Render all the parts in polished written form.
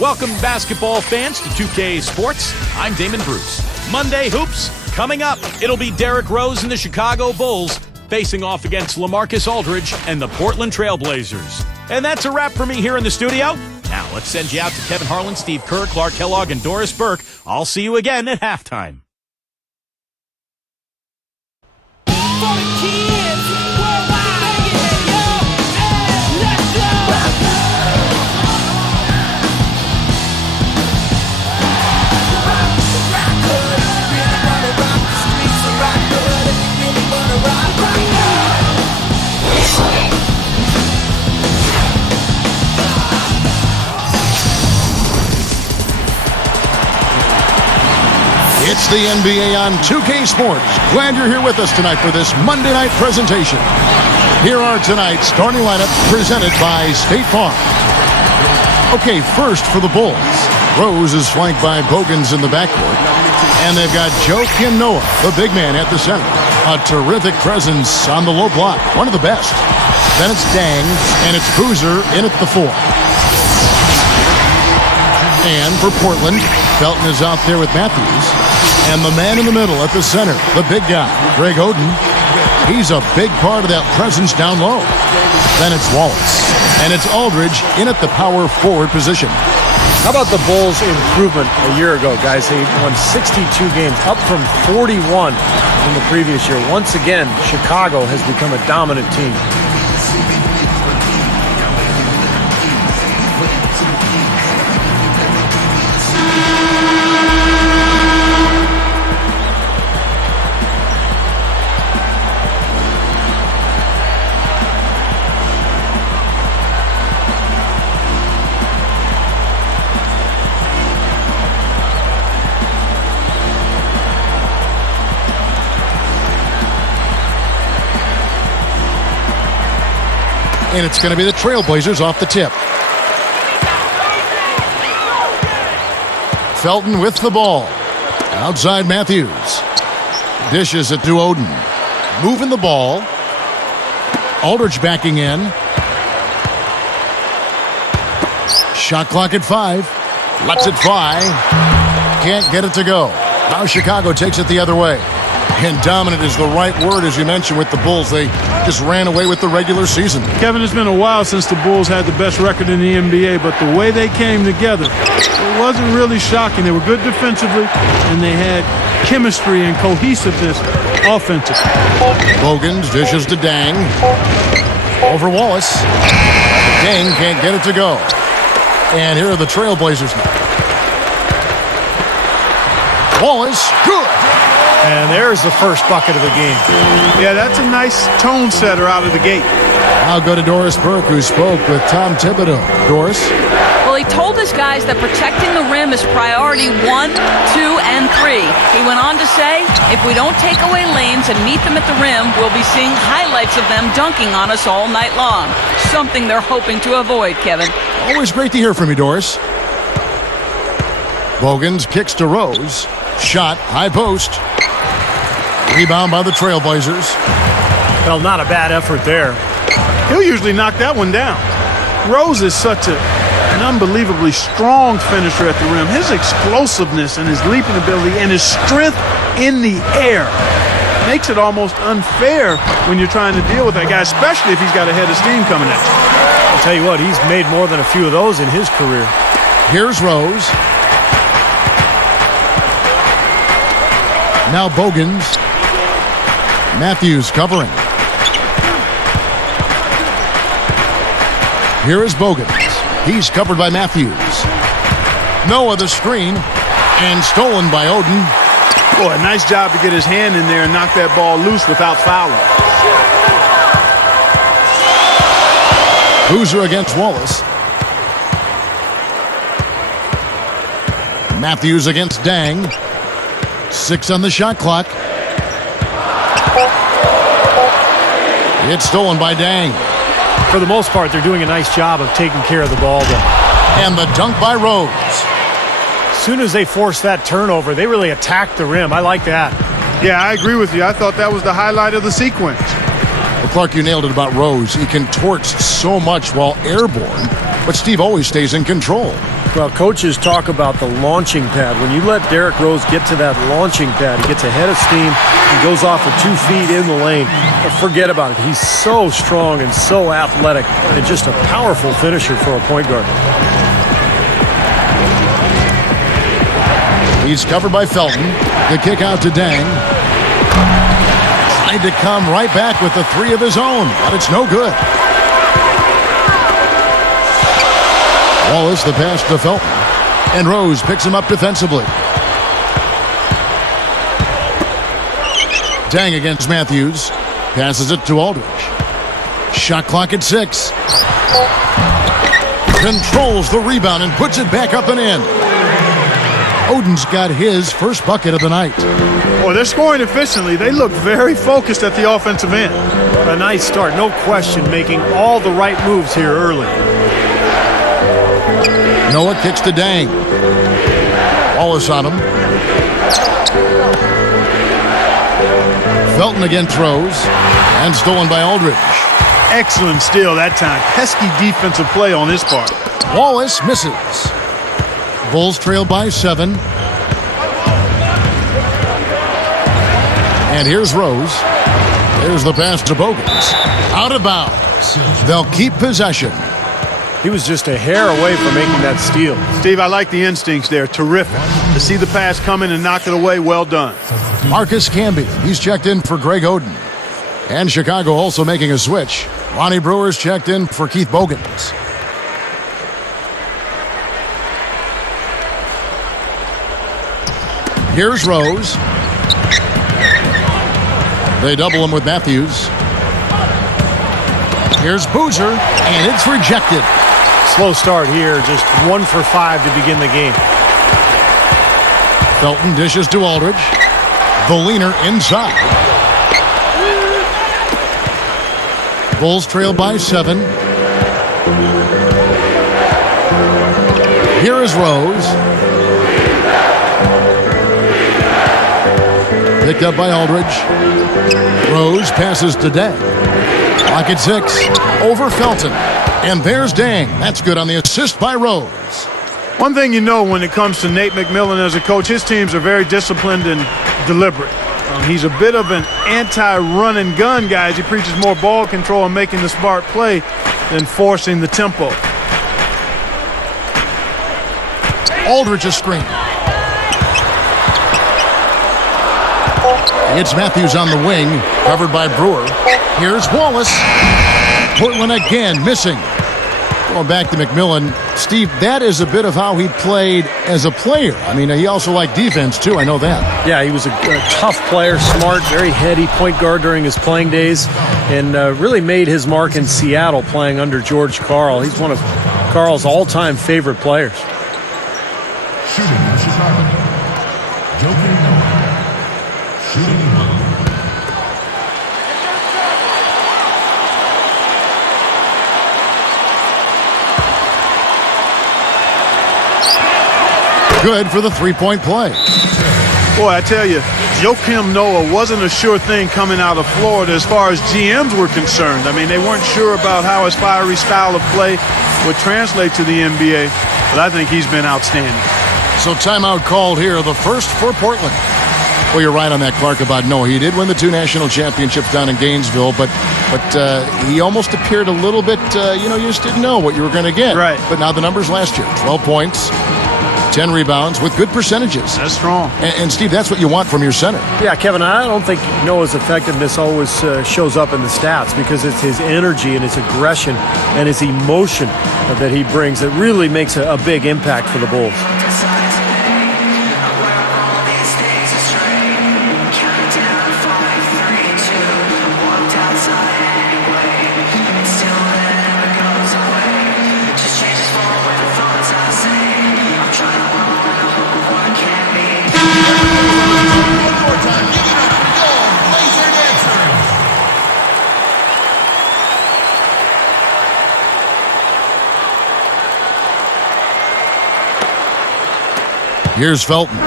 Welcome, basketball fans, to 2K Sports. I'm Damon Bruce. Monday Hoops coming up. It'll be Derrick Rose and the Chicago Bulls facing off against LaMarcus Aldridge and the Portland Trail Blazers. And that's a wrap for me here in the studio. Now, let's send you out to Kevin Harlan, Steve Kerr, Clark Kellogg, and Doris Burke. I'll see you again at halftime. It's the NBA on 2K Sports. Glad you're here with us tonight for this Monday night presentation. Here are tonight's starting lineup presented by State Farm. Okay, first for the Bulls. Rose is flanked by Bogans in the backcourt. And they've got Joakim Noah, the big man, at the center. A terrific presence on the low block. One of the best. Then it's Dang, and it's Boozer in at the 4. And for Portland, Felton is out there with Matthews. And the man in the middle at the center, the big guy, Greg Oden. He's a big part of that presence down low. Then it's Wallace. And it's Aldridge in at the power forward position. How about the Bulls' improvement a year ago, guys? They won 62 games, up from 41 in the previous year. Once again, Chicago has become a dominant team. And it's going to be the Trailblazers off the tip. Felton with the ball. Outside Matthews. Dishes it to Oden. Moving the ball. Aldridge backing in. Shot clock at 5. Lets it fly. Can't get it to go. Now Chicago takes it the other way. And dominant is the right word, as you mentioned, with the Bulls. They just ran away with the regular season. Kevin, it's been a while since the Bulls had the best record in the NBA, but the way they came together, it wasn't really shocking. They were good defensively, and they had chemistry and cohesiveness offensively. Bogans dishes to Dang. Over Wallace. Dang can't get it to go. And here are the Trailblazers now. Wallace, good. And there's the first bucket of the game. Yeah, that's a nice tone setter out of the gate. I'll go to Doris Burke, who spoke with Tom Thibodeau. Doris? Well, he told his guys that protecting the rim is priority 1, 2, and 3. He went on to say, if we don't take away lanes and meet them at the rim, we'll be seeing highlights of them dunking on us all night long. Something they're hoping to avoid, Kevin. Always great to hear from you, Doris. Bogans kicks to Rose. Shot, high post. Rebound by the Trailblazers. Well, not a bad effort there. He'll usually knock that one down. Rose is such an unbelievably strong finisher at the rim. His explosiveness and his leaping ability and his strength in the air makes it almost unfair when you're trying to deal with that guy, especially if he's got a head of steam coming at you. I'll tell you what, he's made more than a few of those in his career. Here's Rose. Now Bogans. Matthews covering. Here is Bogans. He's covered by Matthews. Noah the screen. And stolen by Oden. Boy, a nice job to get his hand in there and knock that ball loose without fouling. Boozer against Wallace. Matthews against Dang. 6 on the shot clock. It's stolen by Dang. For the most part, they're doing a nice job of taking care of the ball, though. And the dunk by Rose. As soon as they forced that turnover, they really attacked the rim. I like that. Yeah, I agree with you. I thought that was the highlight of the sequence. Well, Clark, you nailed it about Rose. He contorts so much while airborne. but Steve always stays in control. Well, coaches talk about the launching pad. When you let Derrick Rose get to that launching pad, he gets a head of steam and goes off with 2 feet in the lane. But forget about it. He's so strong and so athletic and just a powerful finisher for a point guard. He's covered by Felton. The kick out to Dang. Tried to come right back with the 3 of his own, but it's no good. Wallace the pass to Felton. And Rose picks him up defensively. Dang against Matthews. Passes it to Aldridge. Shot clock at 6. Controls the rebound and puts it back up and in. Oden's got his first bucket of the night. Well, they're scoring efficiently. They look very focused at the offensive end. A nice start, no question, making all the right moves here early. Noah kicks to Dang. Wallace on him. Felton again throws. And stolen by Aldridge. Excellent steal that time. Pesky defensive play on his part. Wallace misses. Bulls trail by 7. And here's Rose. There's the pass to Bogans. Out of bounds. They'll keep possession. He was just a hair away from making that steal. Steve, I like the instincts there. Terrific. To see the pass come in and knock it away, well done. Marcus Camby. He's checked in for Greg Oden. And Chicago also making a switch. Ronnie Brewer's checked in for Keith Bogans. Here's Rose. They double him with Matthews. Here's Boozer, and it's rejected. Slow start here, just 1 for 5 to begin the game. Felton dishes to Aldridge. The leaner inside. Bulls trail by 7. Here is Rose. Picked up by Aldridge. Rose passes to Dang. Clock at 6. Over Felton. And there's Dang. That's good on the assist by Rose. One thing you know when it comes to Nate McMillan as a coach, his teams are very disciplined and deliberate. He's a bit of an anti-run and gun guy. He preaches more ball control and making the smart play than forcing the tempo. Aldridge a screen. It's Matthews on the wing, covered by Brewer. Here's Wallace. Portland again missing. Going back to McMillan, Steve, that is a bit of how he played as a player. I mean, he also liked defense, too. I know that. Yeah, he was a tough player, smart, very heady point guard during his playing days, and really made his mark in Seattle playing under George Karl. He's one of Karl's all-time favorite players. Shooting in Chicago. Joking Noah. Shooting Noah. Good for the three-point play. Boy, I tell you, Joakim Noah wasn't a sure thing coming out of Florida as far as GMs were concerned. I mean, they weren't sure about how his fiery style of play would translate to the NBA, but I think he's been outstanding. So timeout called here, the first for Portland. Well, you're right on that, Clark, about Noah. He did win the 2 national championships down in Gainesville, but he almost appeared a little bit, you just didn't know what you were going to get. Right. But now the numbers last year, 12 points, 10 rebounds with good percentages. That's strong. And Steve, that's what you want from your center. Yeah, Kevin, I don't think Noah's effectiveness always shows up in the stats because it's his energy and his aggression and his emotion that he brings that really makes a big impact for the Bulls. Here's Felton.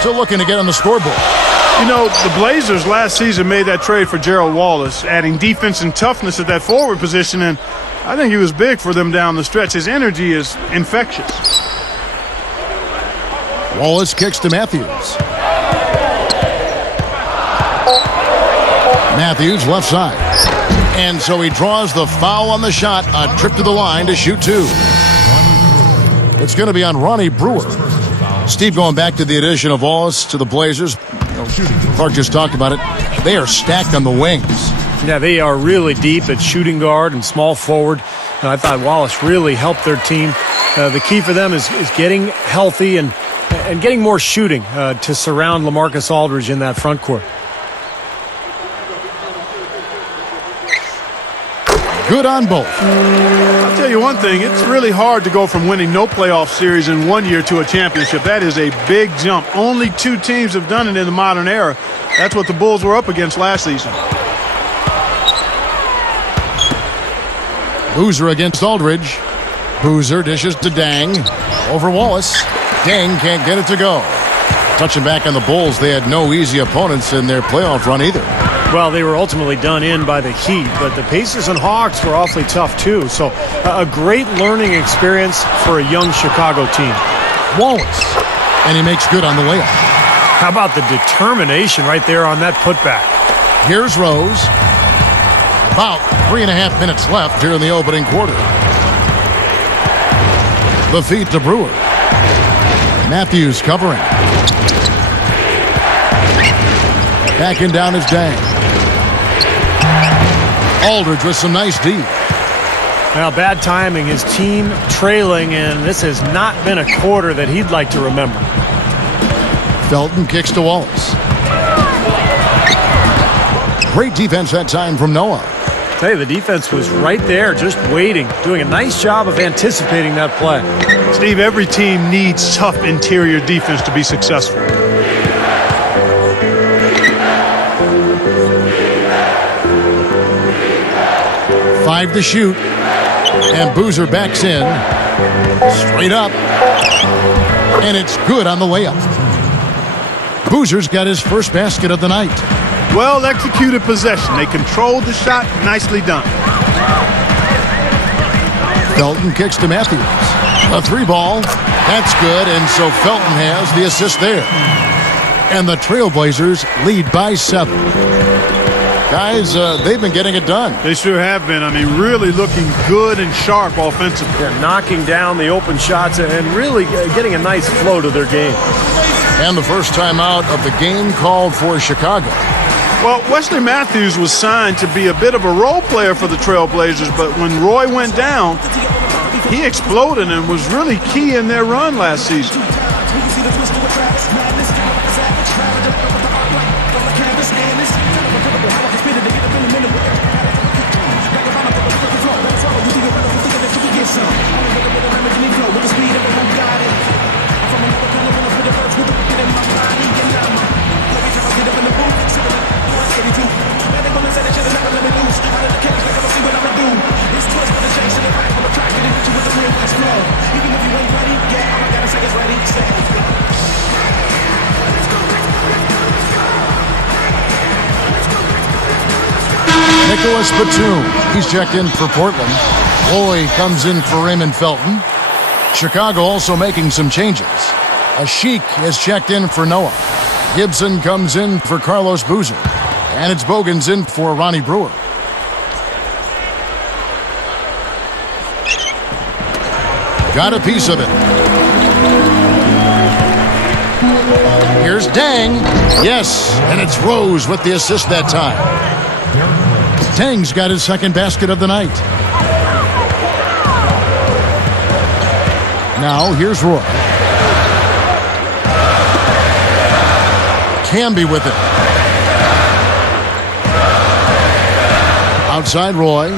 Still looking to get on the scoreboard. You know, the Blazers last season made that trade for Gerald Wallace, adding defense and toughness at that forward position, and I think he was big for them down the stretch. His energy is infectious. Wallace kicks to Matthews. Matthews left side. And so he draws the foul on the shot. A trip to the line to shoot two. It's going to be on Ronnie Brewer. Steve, going back to the addition of Wallace to the Blazers. Clark just talked about it. They are stacked on the wings. Yeah, they are really deep at shooting guard and small forward. And I thought Wallace really helped their team. The key for them is getting healthy and getting more shooting to surround LaMarcus Aldridge in that front court. Good on both. I'll tell you one thing, it's really hard to go from winning no playoff series in 1 year to a championship. That is a big jump. Only 2 teams have done it in the modern era. That's what the Bulls were up against last season. Boozer against Aldridge. Boozer dishes to Dang. Over Wallace. Dang can't get it to go. Touching back on the Bulls, they had no easy opponents in their playoff run either. Well, they were ultimately done in by the Heat, but the Pacers and Hawks were awfully tough too. So a great learning experience for a young Chicago team. Wallace. And he makes good on the layup. How about the determination right there on that putback? Here's Rose. About 3.5 minutes left here in the opening quarter. The feed to Brewer. Matthews covering. Backing down is Dang. Aldridge with some nice D. Well, bad timing. His team trailing, and this has not been a quarter that he'd like to remember. Felton kicks to Wallace. Great defense that time from Noah. Hey, the defense was right there, just waiting, doing a nice job of anticipating that play. Steve, every team needs tough interior defense to be successful. Five to shoot. And Boozer backs in. Straight up. And it's good on the layup. Boozer's got his first basket of the night. Well executed possession. They controlled the shot. Nicely done. Felton kicks to Matthews. A 3-ball. That's good. And so Felton has the assist there. And the Trailblazers lead by 7. Guys, they've been getting it done. They sure have been. I mean, really looking good and sharp offensively. Yeah, knocking down the open shots and really getting a nice flow to their game. And the first time out of the game called for Chicago. Well, Wesley Matthews was signed to be a bit of a role player for the Trailblazers, but when Roy went down, he exploded and was really key in their run last season. Nicholas Batum, he's checked in for Portland. Loy comes in for Raymond Felton. Chicago also making some changes. Ashik has checked in for Noah. Gibson comes in for Carlos Boozer. And it's Bogan's in for Ronnie Brewer. Got a piece of it. Here's Dang. Yes, and it's Rose with the assist that time. Dang's got his second basket of the night. Now here's Roy. Camby with it. Outside Roy.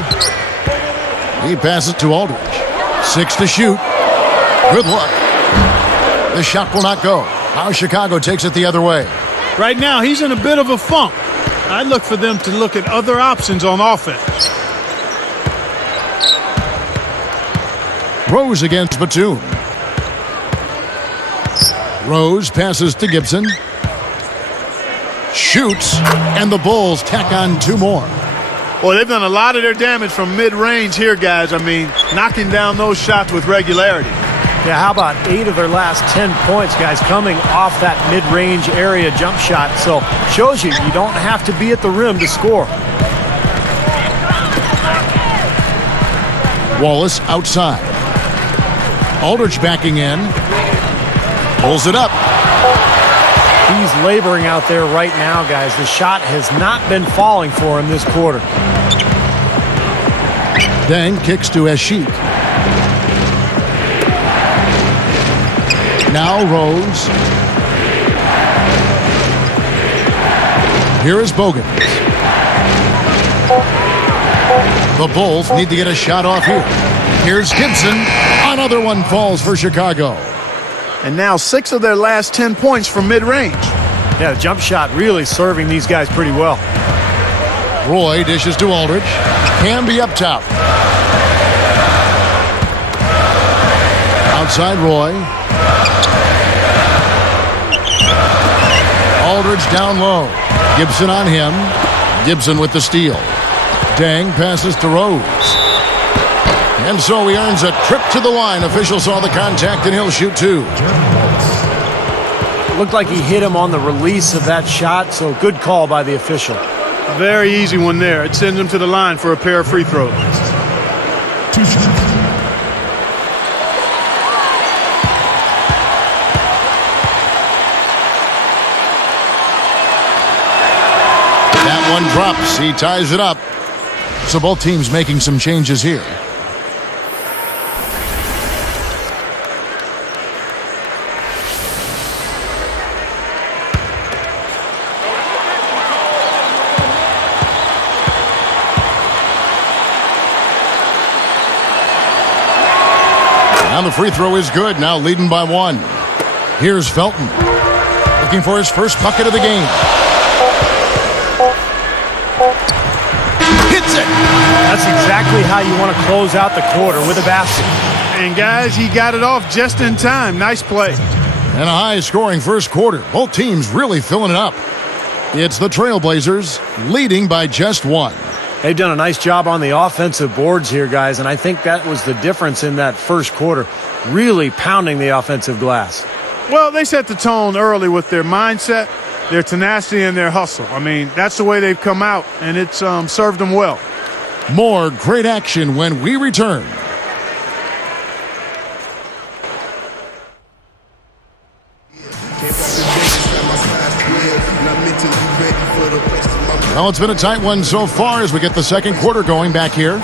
He passes to Aldridge. 6 to shoot. Good luck. The shot will not go. Now Chicago takes it the other way. Right now, he's in a bit of a funk. I look for them to look at other options on offense. Rose against Batum. Rose passes to Gibson. Shoots, and the Bulls tack on 2 more. Well, they've done a lot of their damage from mid-range here, guys. I mean, knocking down those shots with regularity. Yeah, how about 8 of their last 10 points, guys, coming off that mid-range area jump shot. So shows you don't have to be at the rim to score. Wallace outside. Aldridge backing in. Pulls it up. He's laboring out there right now, guys. The shot has not been falling for him this quarter. Then kicks to Esheet. Now Rose. Here is Bogan. The Bulls need to get a shot off here. Here's Gibson. Another one falls for Chicago. And now 6 of their last 10 points from mid-range. Yeah, the jump shot really serving these guys pretty well. Roy dishes to Aldridge. Camby up top. Outside Roy. Aldridge down low. Gibson on him. Gibson with the steal. Dang passes to Rose. And so he earns a trip to the line. Official saw the contact and he'll shoot 2. Looked like he hit him on the release of that shot, so good call by the official. Very easy one there. It sends him to the line for a pair of free throws. 2 shots. That one drops. He ties it up. So both teams making some changes here. And the free throw is good. Now leading by 1. Here's Felton. Looking for his first bucket of the game. Hits it. That's exactly how you want to close out the quarter, with a basket. And guys, he got it off just in time. Nice play. And a high-scoring first quarter. Both teams really filling it up. It's the Trailblazers leading by just 1. They've done a nice job on the offensive boards here, guys, and I think that was the difference in that first quarter, really pounding the offensive glass. Well, they set the tone early with their mindset, their tenacity, and their hustle. I mean, that's the way they've come out, and it's served them well. More great action when we return. Well, it's been a tight one so far as we get the second quarter going back here.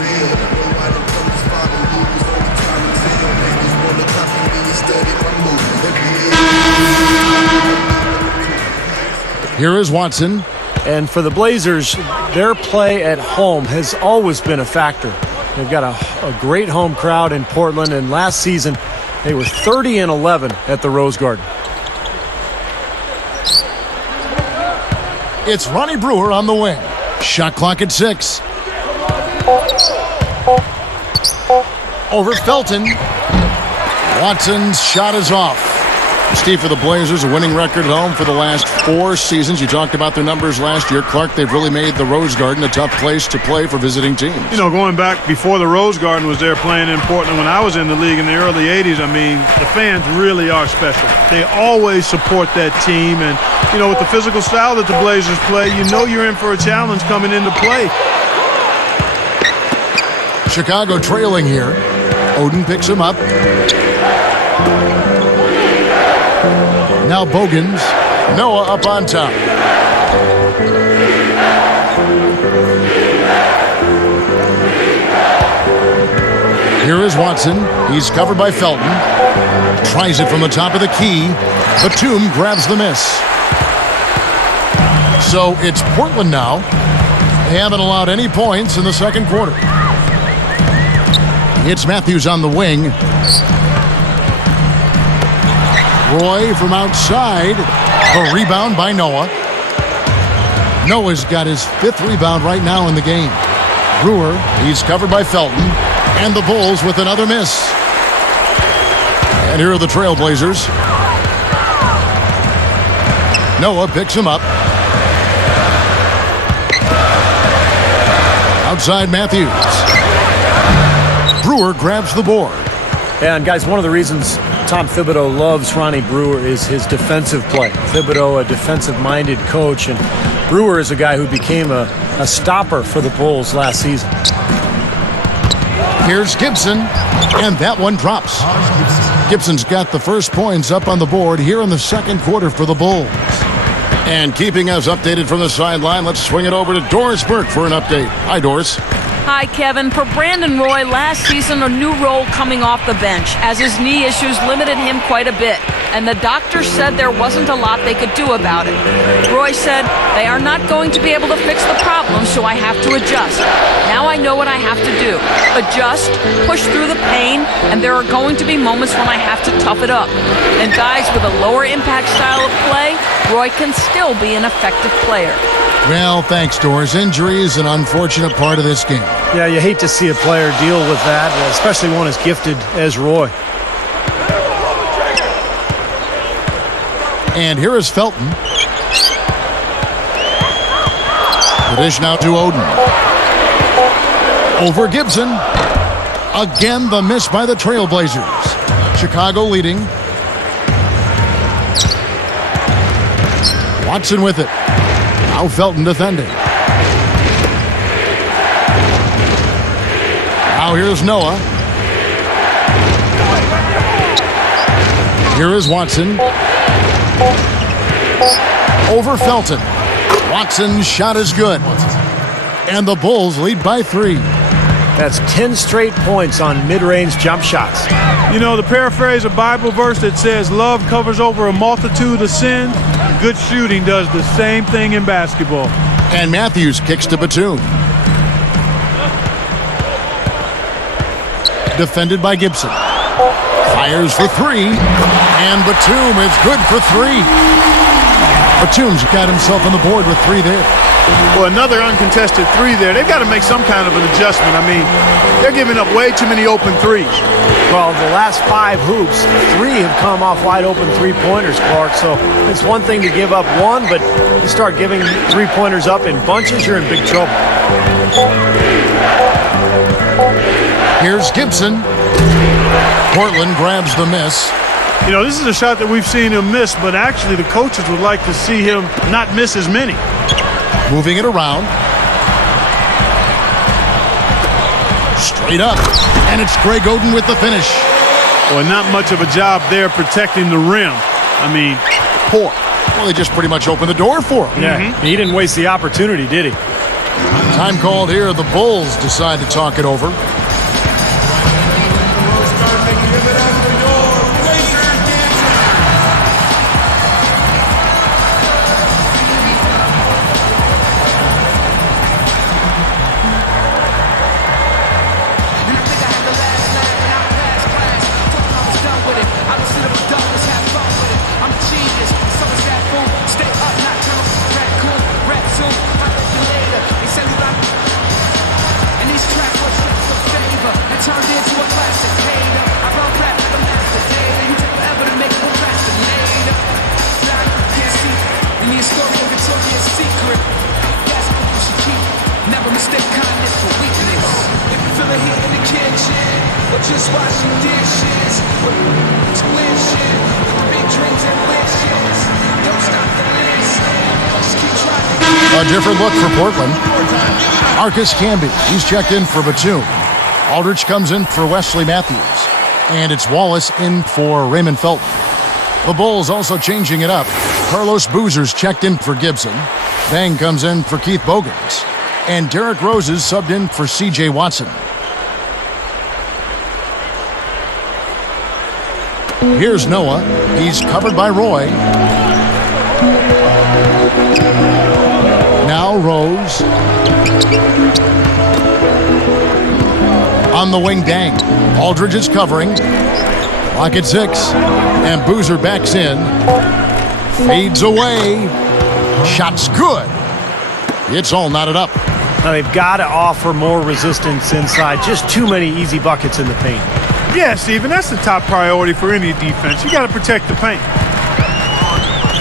Here is Watson. And for the Blazers, their play at home has always been a factor. They've got a great home crowd in Portland, and last season they were 30-11 at the Rose Garden. It's Ronnie Brewer on the wing. Shot clock at 6. Over Felton. Watson's shot is off. Steve, for the Blazers, a winning record at home for the last 4 seasons. You talked about their numbers last year. Clark, they've really made the Rose Garden a tough place to play for visiting teams. You know, going back before the Rose Garden was there playing in Portland when I was in the league in the early 80s, I mean, the fans really are special. They always support that team. And, you know, with the physical style that the Blazers play, you know you're in for a challenge coming into play. Chicago trailing here. Oden picks him up. Now Bogans. Noah up on top. Here is Watson. He's covered by Felton. Tries it from the top of the key. Batum grabs the miss. So it's Portland now. They haven't allowed any points in the second quarter. It's Matthews on the wing. Roy from outside. The rebound by Noah. Noah's got his 5th rebound right now in the game. Brewer, he's covered by Felton. And the Bulls with another miss. And here are the Trailblazers. Noah picks him up. outside Matthews. Brewer grabs the board. And guys, one of the reasons Tom Thibodeau loves Ronnie Brewer is his defensive play. Thibodeau, a defensive-minded coach, and Brewer is a guy who became a stopper for the Bulls last season. Here's Gibson, and that one drops. Gibson's got the first points up on the board here in the second quarter for the Bulls. And keeping us updated from the sideline, let's swing it over to Doris Burke for an update. Hi, Doris. Hi, Kevin. For Brandon Roy, last season a new role coming off the bench as his knee issues limited him quite a bit, and the doctor said there wasn't a lot they could do about it. Roy said, "They are not going to be able to fix the problem, so I have to adjust. Now I know what I have to do. Adjust, push through the pain, and there are going to be moments when I have to tough it up. And guys with a lower impact style of play, Roy can still be an effective player." Well, thanks, Doris. Injury is an unfortunate part of this game. Yeah, you hate to see a player deal with that, especially one as gifted as Roy. And here is Felton. The dish now to Oden. Over Gibson. Again, the miss by the Trailblazers. Chicago leading. Watson with it. Now Felton defending. Now here's Noah. Here is Watson. Over Felton. Watson's shot is good. And the Bulls lead by 3. That's 10 straight points on mid-range jump shots. You know, to paraphrase a Bible verse that says love covers over a multitude of sins, good shooting does the same thing in basketball. And Matthews kicks to Batum. Defended by Gibson. Fires for 3. And Batum is good for 3. Batum's got himself on the board with 3 there. Well, another uncontested 3 there. They've got to make some kind of an adjustment. I mean, they're giving up way too many open 3s. Well, the last 5 hoops, 3 have come off wide open three-pointers, Clark. So it's one thing to give up 1, but you start giving three-pointers up in bunches, you're in big trouble. Here's Gibson. Portland grabs the miss. You know, this is a shot that we've seen him miss, but actually the coaches would like to see him not miss as many. Moving it around. Straight up. And it's Greg Oden with the finish. Well, not much of a job there protecting the rim. I mean, poor. Well, they just pretty much opened the door for him. Yeah, He didn't waste the opportunity, did he? Time called here. The Bulls decide to talk it over. A different look for Portland. Marcus Camby, he's checked in for Batum. Aldridge comes in for Wesley Matthews. And it's Wallace in for Raymond Felton. The Bulls also changing it up. Carlos Boozer's checked in for Gibson. Bang comes in for Keith Bogans. And Derrick Rose is subbed in for C.J. Watson. Here's Noah. He's covered by Roy. Now Rose. On the wing, Dang. Aldridge is covering. Clock at 6. And Boozer backs in. Fades away. Shot's good. It's all knotted up. Now they've got to offer more resistance inside. Just too many easy buckets in the paint. Yeah, Steven, that's the top priority for any defense. You got to protect the paint.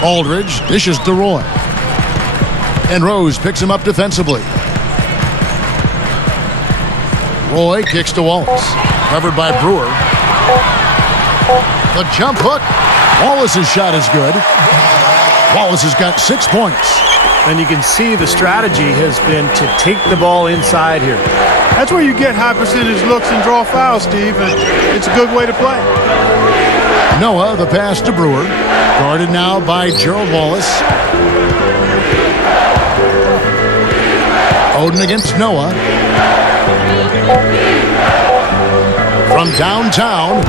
Aldridge dishes to Roy. And Rose picks him up defensively. Roy kicks to Wallace. Covered by Brewer. The jump hook. Wallace's shot is good. Wallace has got 6 points. And you can see the strategy has been to take the ball inside here. That's where you get high percentage looks and draw fouls, Steve, and it's a good way to play. Noah, the pass to Brewer. Guarded now by Gerald Wallace. Oden against Noah. From downtown,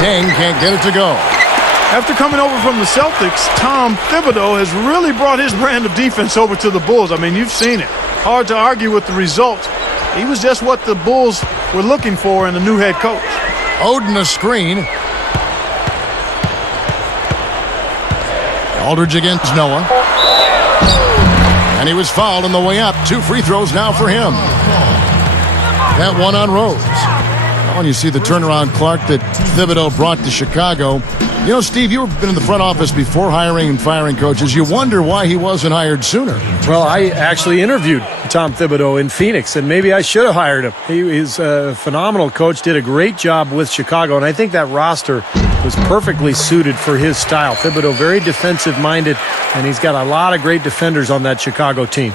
Deng can't get it to go. After coming over from the Celtics, Tom Thibodeau has really brought his brand of defense over to the Bulls. I mean, you've seen it. Hard to argue with the results. He was just what the Bulls were looking for in a new head coach. Oden a screen. Aldridge against Noah. And he was fouled on the way up. 2 free throws now for him. That one on Rose. When you see the turnaround, Clark, that Thibodeau brought to Chicago. You know, Steve, you've been in the front office before hiring and firing coaches. You wonder why he wasn't hired sooner. Well, I actually interviewed Tom Thibodeau in Phoenix, and maybe I should have hired him. He's a phenomenal coach, did a great job with Chicago, and I think that roster was perfectly suited for his style. Thibodeau, very defensive-minded, and he's got a lot of great defenders on that Chicago team.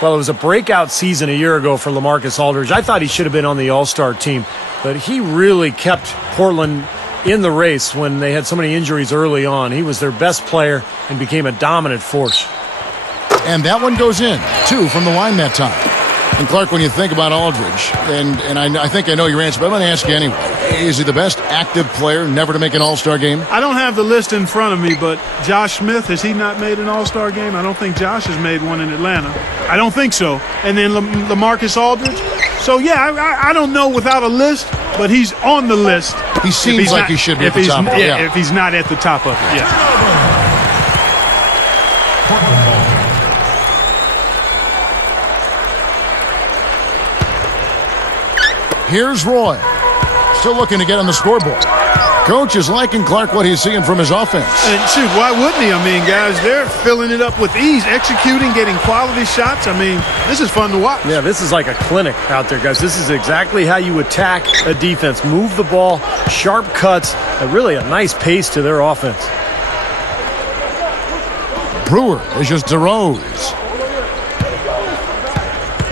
Well, it was a breakout season a year ago for LaMarcus Aldridge. I thought he should have been on the All-Star team, but he really kept Portland in the race when they had so many injuries early on. He was their best player and became a dominant force. And that one goes in, 2 from the line that time. And Clark, when you think about Aldridge, and I think I know your answer, but I'm going to ask you anyway. Is he the best active player never to make an All-Star game? I don't have the list in front of me, but Josh Smith, has he not made an All-Star game? I don't think Josh has made one in Atlanta. I don't think so. And then LaMarcus Aldridge. So, yeah, I don't know without a list, but he's on the list. He seems like he should be at the top. If he's not at the top of it, yeah. Here's Roy. Still looking to get on the scoreboard. Coach is liking Clark what he's seeing from his offense. And shoot, why wouldn't he? I mean, guys, they're filling it up with ease, executing, getting quality shots. I mean, this is fun to watch. Yeah, this is like a clinic out there, guys. This is exactly how you attack a defense. Move the ball, sharp cuts, and really a nice pace to their offense. Brewer dishes to Rose.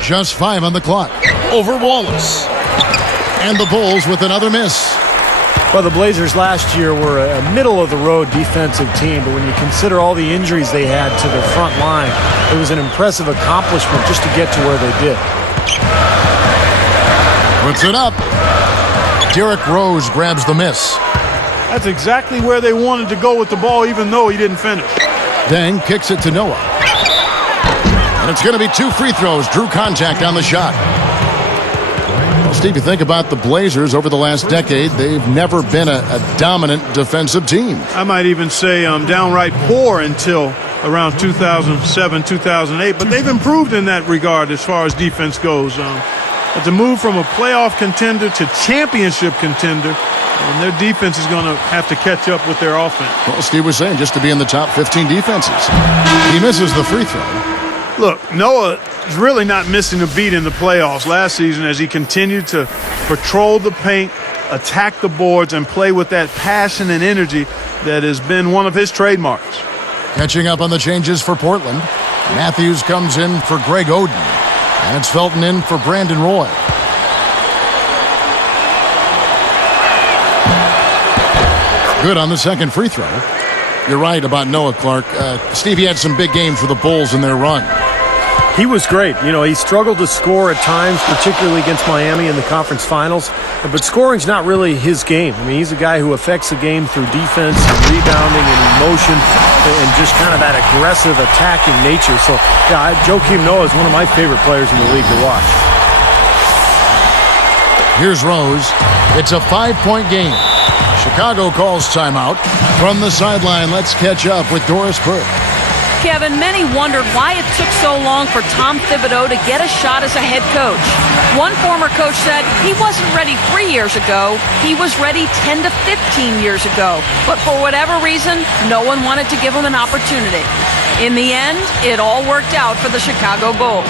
Just 5 on the clock. Over Wallace. And the Bulls with another miss. Well, the Blazers last year were a middle-of-the-road defensive team, but when you consider all the injuries they had to their front line, it was an impressive accomplishment just to get to where they did. Puts it up. Derrick Rose grabs the miss. That's exactly where they wanted to go with the ball, even though he didn't finish. Deng kicks it to Noah. And it's going to be 2 free throws. Drew contact on the shot. Well, Steve, you think about the Blazers over the last decade, they've never been a dominant defensive team. I might even say downright poor until around 2007, 2008, but they've improved in that regard as far as defense goes. But to move from a playoff contender to championship contender, their defense is going to have to catch up with their offense. Well, Steve was saying just to be in the top 15 defenses. He misses the free throw. Look, Noah is really not missing a beat in the playoffs last season as he continued to patrol the paint, attack the boards, and play with that passion and energy that has been one of his trademarks. Catching up on the changes for Portland. Matthews comes in for Greg Oden. And it's Felton in for Brandon Roy. Good on the second free throw. You're right about Noah, Clark. Steve, he had some big games for the Bulls in their run. He was great. You know, he struggled to score at times, particularly against Miami in the conference finals. But scoring's not really his game. I mean, he's a guy who affects the game through defense and rebounding and emotion and just kind of that aggressive attacking nature. So, yeah, Joakim Noah is one of my favorite players in the league to watch. Here's Rose. It's a 5-point game. Chicago calls timeout. From the sideline, let's catch up with Doris Burke. Kevin, many wondered why it took so long for Tom Thibodeau to get a shot as a head coach. One former coach said he wasn't ready 3 years ago. He was ready 10 to 15 years ago. But for whatever reason, no one wanted to give him an opportunity. In the end, it all worked out for the Chicago Bulls.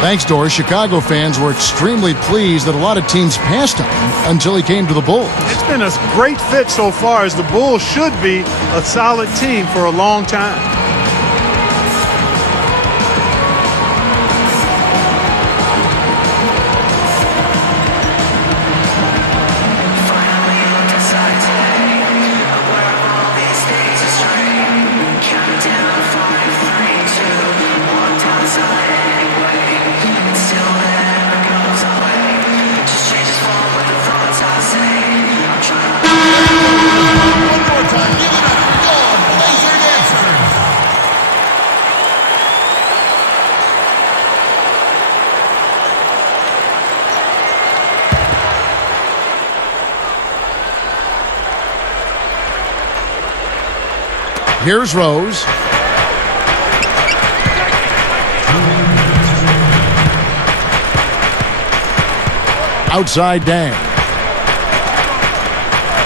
Thanks, Doris. Chicago fans were extremely pleased that a lot of teams passed on him until he came to the Bulls. It's been a great fit so far, as the Bulls should be a solid team for a long time. Here's Rose. Outside Dang.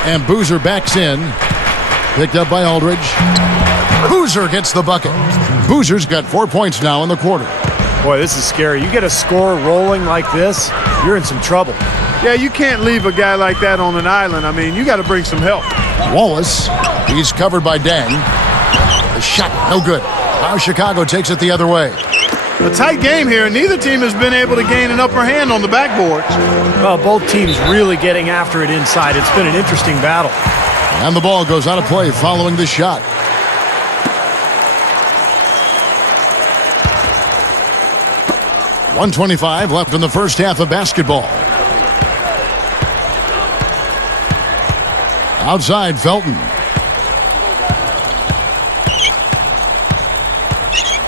And Boozer backs in. Picked up by Aldridge. Boozer gets the bucket. Boozer's got 4 points now in the quarter. Boy, this is scary. You get a score rolling like this, you're in some trouble. Yeah, you can't leave a guy like that on an island. I mean, you got to bring some help. Wallace. He's covered by Dang. The shot, no good. Now Chicago takes it the other way. A tight game here, and neither team has been able to gain an upper hand on the backboards. Well, both teams really getting after it inside. It's been an interesting battle. And the ball goes out of play following the shot. .125 left in the first half of basketball. Outside, Felton.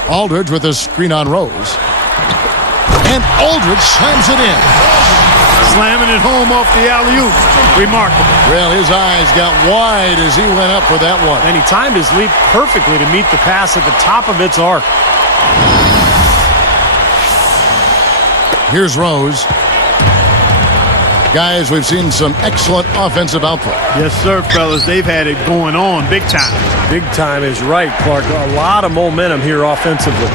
Aldridge with a screen on Rose. And Aldridge slams it in. Slamming it home off the alley-oop. Remarkable. Well, his eyes got wide as he went up for that one. And he timed his leap perfectly to meet the pass at the top of its arc. Here's Rose. Guys, we've seen some excellent offensive output. Yes, sir, fellas. They've had it going on big time. Big time is right, Clark. A lot of momentum here offensively.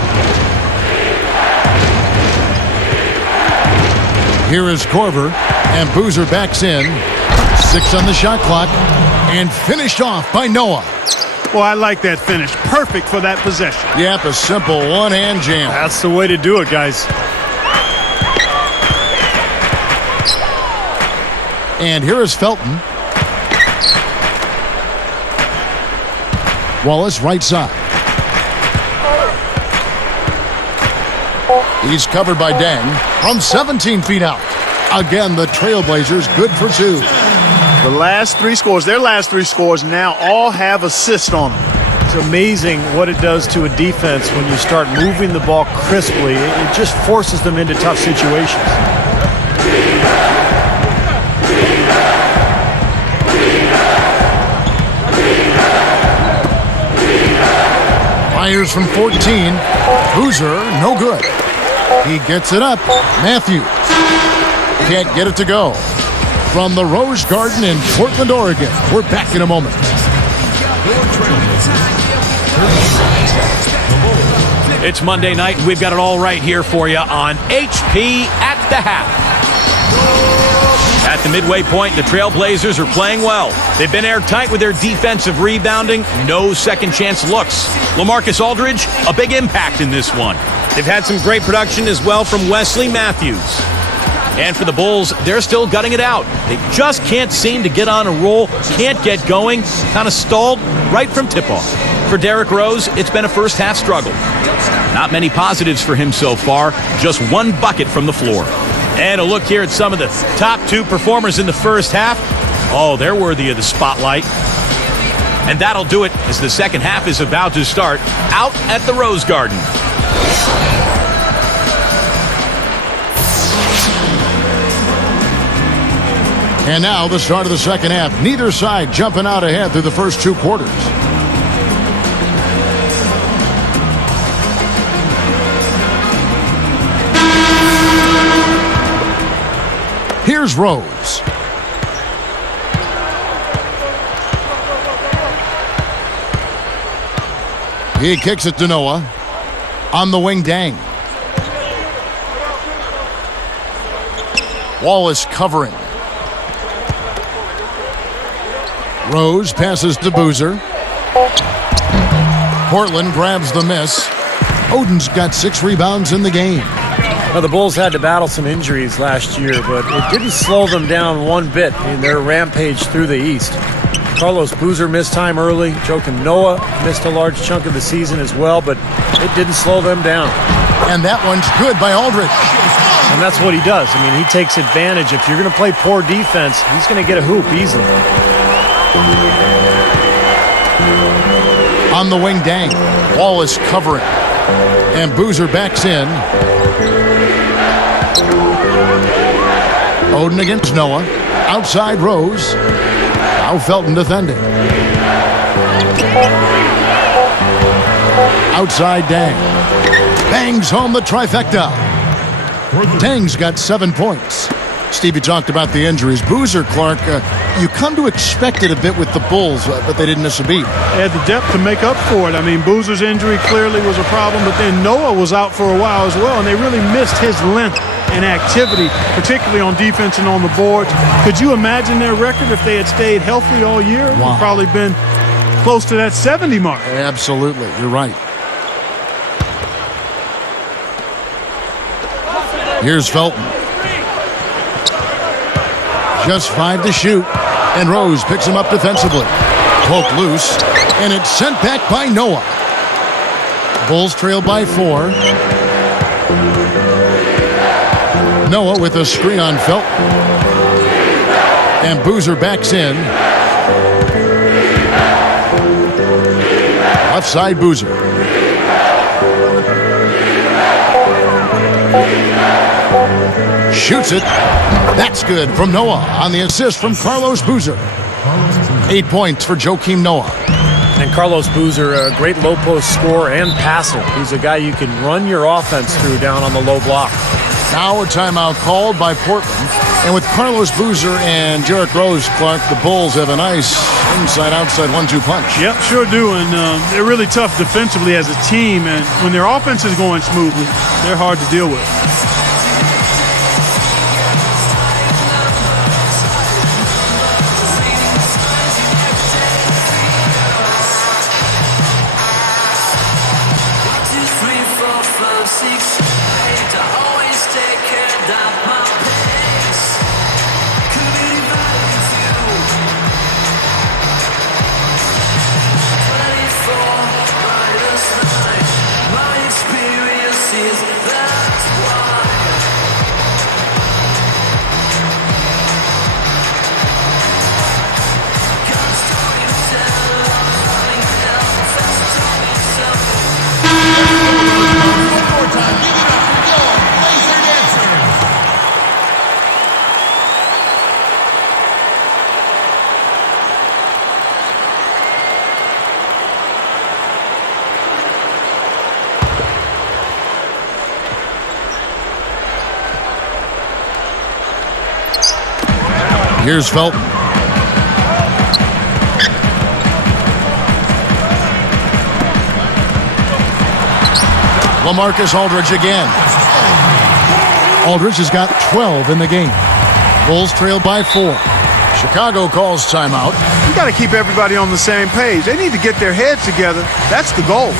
Here is Korver, and Boozer backs in. 6 on the shot clock, and finished off by Noah. Well, I like that finish. Perfect for that possession. Yep, a simple one-hand jam. That's the way to do it, guys. And here is Felton. Wallace, right side. He's covered by Dang from 17 feet out. Again, the Trailblazers good for 2. The last 3 scores, their last 3 scores now all have assists on them. It's amazing what it does to a defense when you start moving the ball crisply. It just forces them into tough situations. Fires from 14. Boozer, no good. He gets it up. Matthews can't get it to go. From the Rose Garden in Portland, Oregon. We're back in a moment. It's Monday night, and we've got it all right here for you on HP at the half. At the midway point, the Trailblazers are playing well. They've been airtight with their defensive rebounding. No second-chance looks. LaMarcus Aldridge, a big impact in this one. They've had some great production as well from Wesley Matthews. And for the Bulls, they're still gutting it out. They just can't seem to get on a roll, can't get going, kind of stalled right from tip-off. For Derrick Rose, it's been a first-half struggle. Not many positives for him so far, just 1 bucket from the floor. And a look here at some of the top 2 performers in the first half. Oh, they're worthy of the spotlight. And that'll do it as the second half is about to start out at the Rose Garden. And now the start of the second half. Neither side jumping out ahead through the first 2 quarters. Here's Rose. He kicks it to Noah. On the wing, Dang. Wallace covering. Rose passes to Boozer. Portland grabs the miss. Oden's got 6 rebounds in the game. Now, the Bulls had to battle some injuries last year, but it didn't slow them down one bit in their rampage through the East. Carlos Boozer missed time early. Joakim Noah missed a large chunk of the season as well, but it didn't slow them down. And that one's good by Aldridge. And that's what he does. I mean, he takes advantage. If you're going to play poor defense, he's going to get a hoop easily. On the wing, Dang. Wallace covering. And Boozer backs in. Oden against Noah. Outside Rose. Now Felton defending. Outside Dang. Bangs home the trifecta. Dang's got 7 points. Stevie talked about the injuries. Boozer, Clark, you come to expect it a bit with the Bulls, but they didn't miss a beat. They had the depth to make up for it. I mean, Boozer's injury clearly was a problem, but then Noah was out for a while as well, and they really missed his length and activity, particularly on defense and on the boards. Could you imagine their record if they had stayed healthy all year? Wow. It would probably been close to that 70 mark. Absolutely, you're right. Here's Felton. Just 5 to shoot, and Rose picks him up defensively. Poked loose, and it's sent back by Noah. Bulls trail by 4. Noah with a screen on Felton. And Boozer backs in. Left side Boozer. Shoots it. That's good from Noah on the assist from Carlos Boozer. 8 points for Joakim Noah. And Carlos Boozer, a great low post scorer and passer. He's a guy you can run your offense through down on the low block. Now a timeout called by Portland. And with Carlos Boozer and Derrick Rose, Clark, the Bulls have a nice inside-outside 1-2 punch. Yep, sure do. And they're really tough defensively as a team. And when their offense is going smoothly, they're hard to deal with. Here's Felton. LaMarcus Aldridge again. Aldridge has got 12 in the game. Bulls trail by 4. Chicago calls timeout. You got to keep everybody on the same page. They need to get their heads together. That's the goal.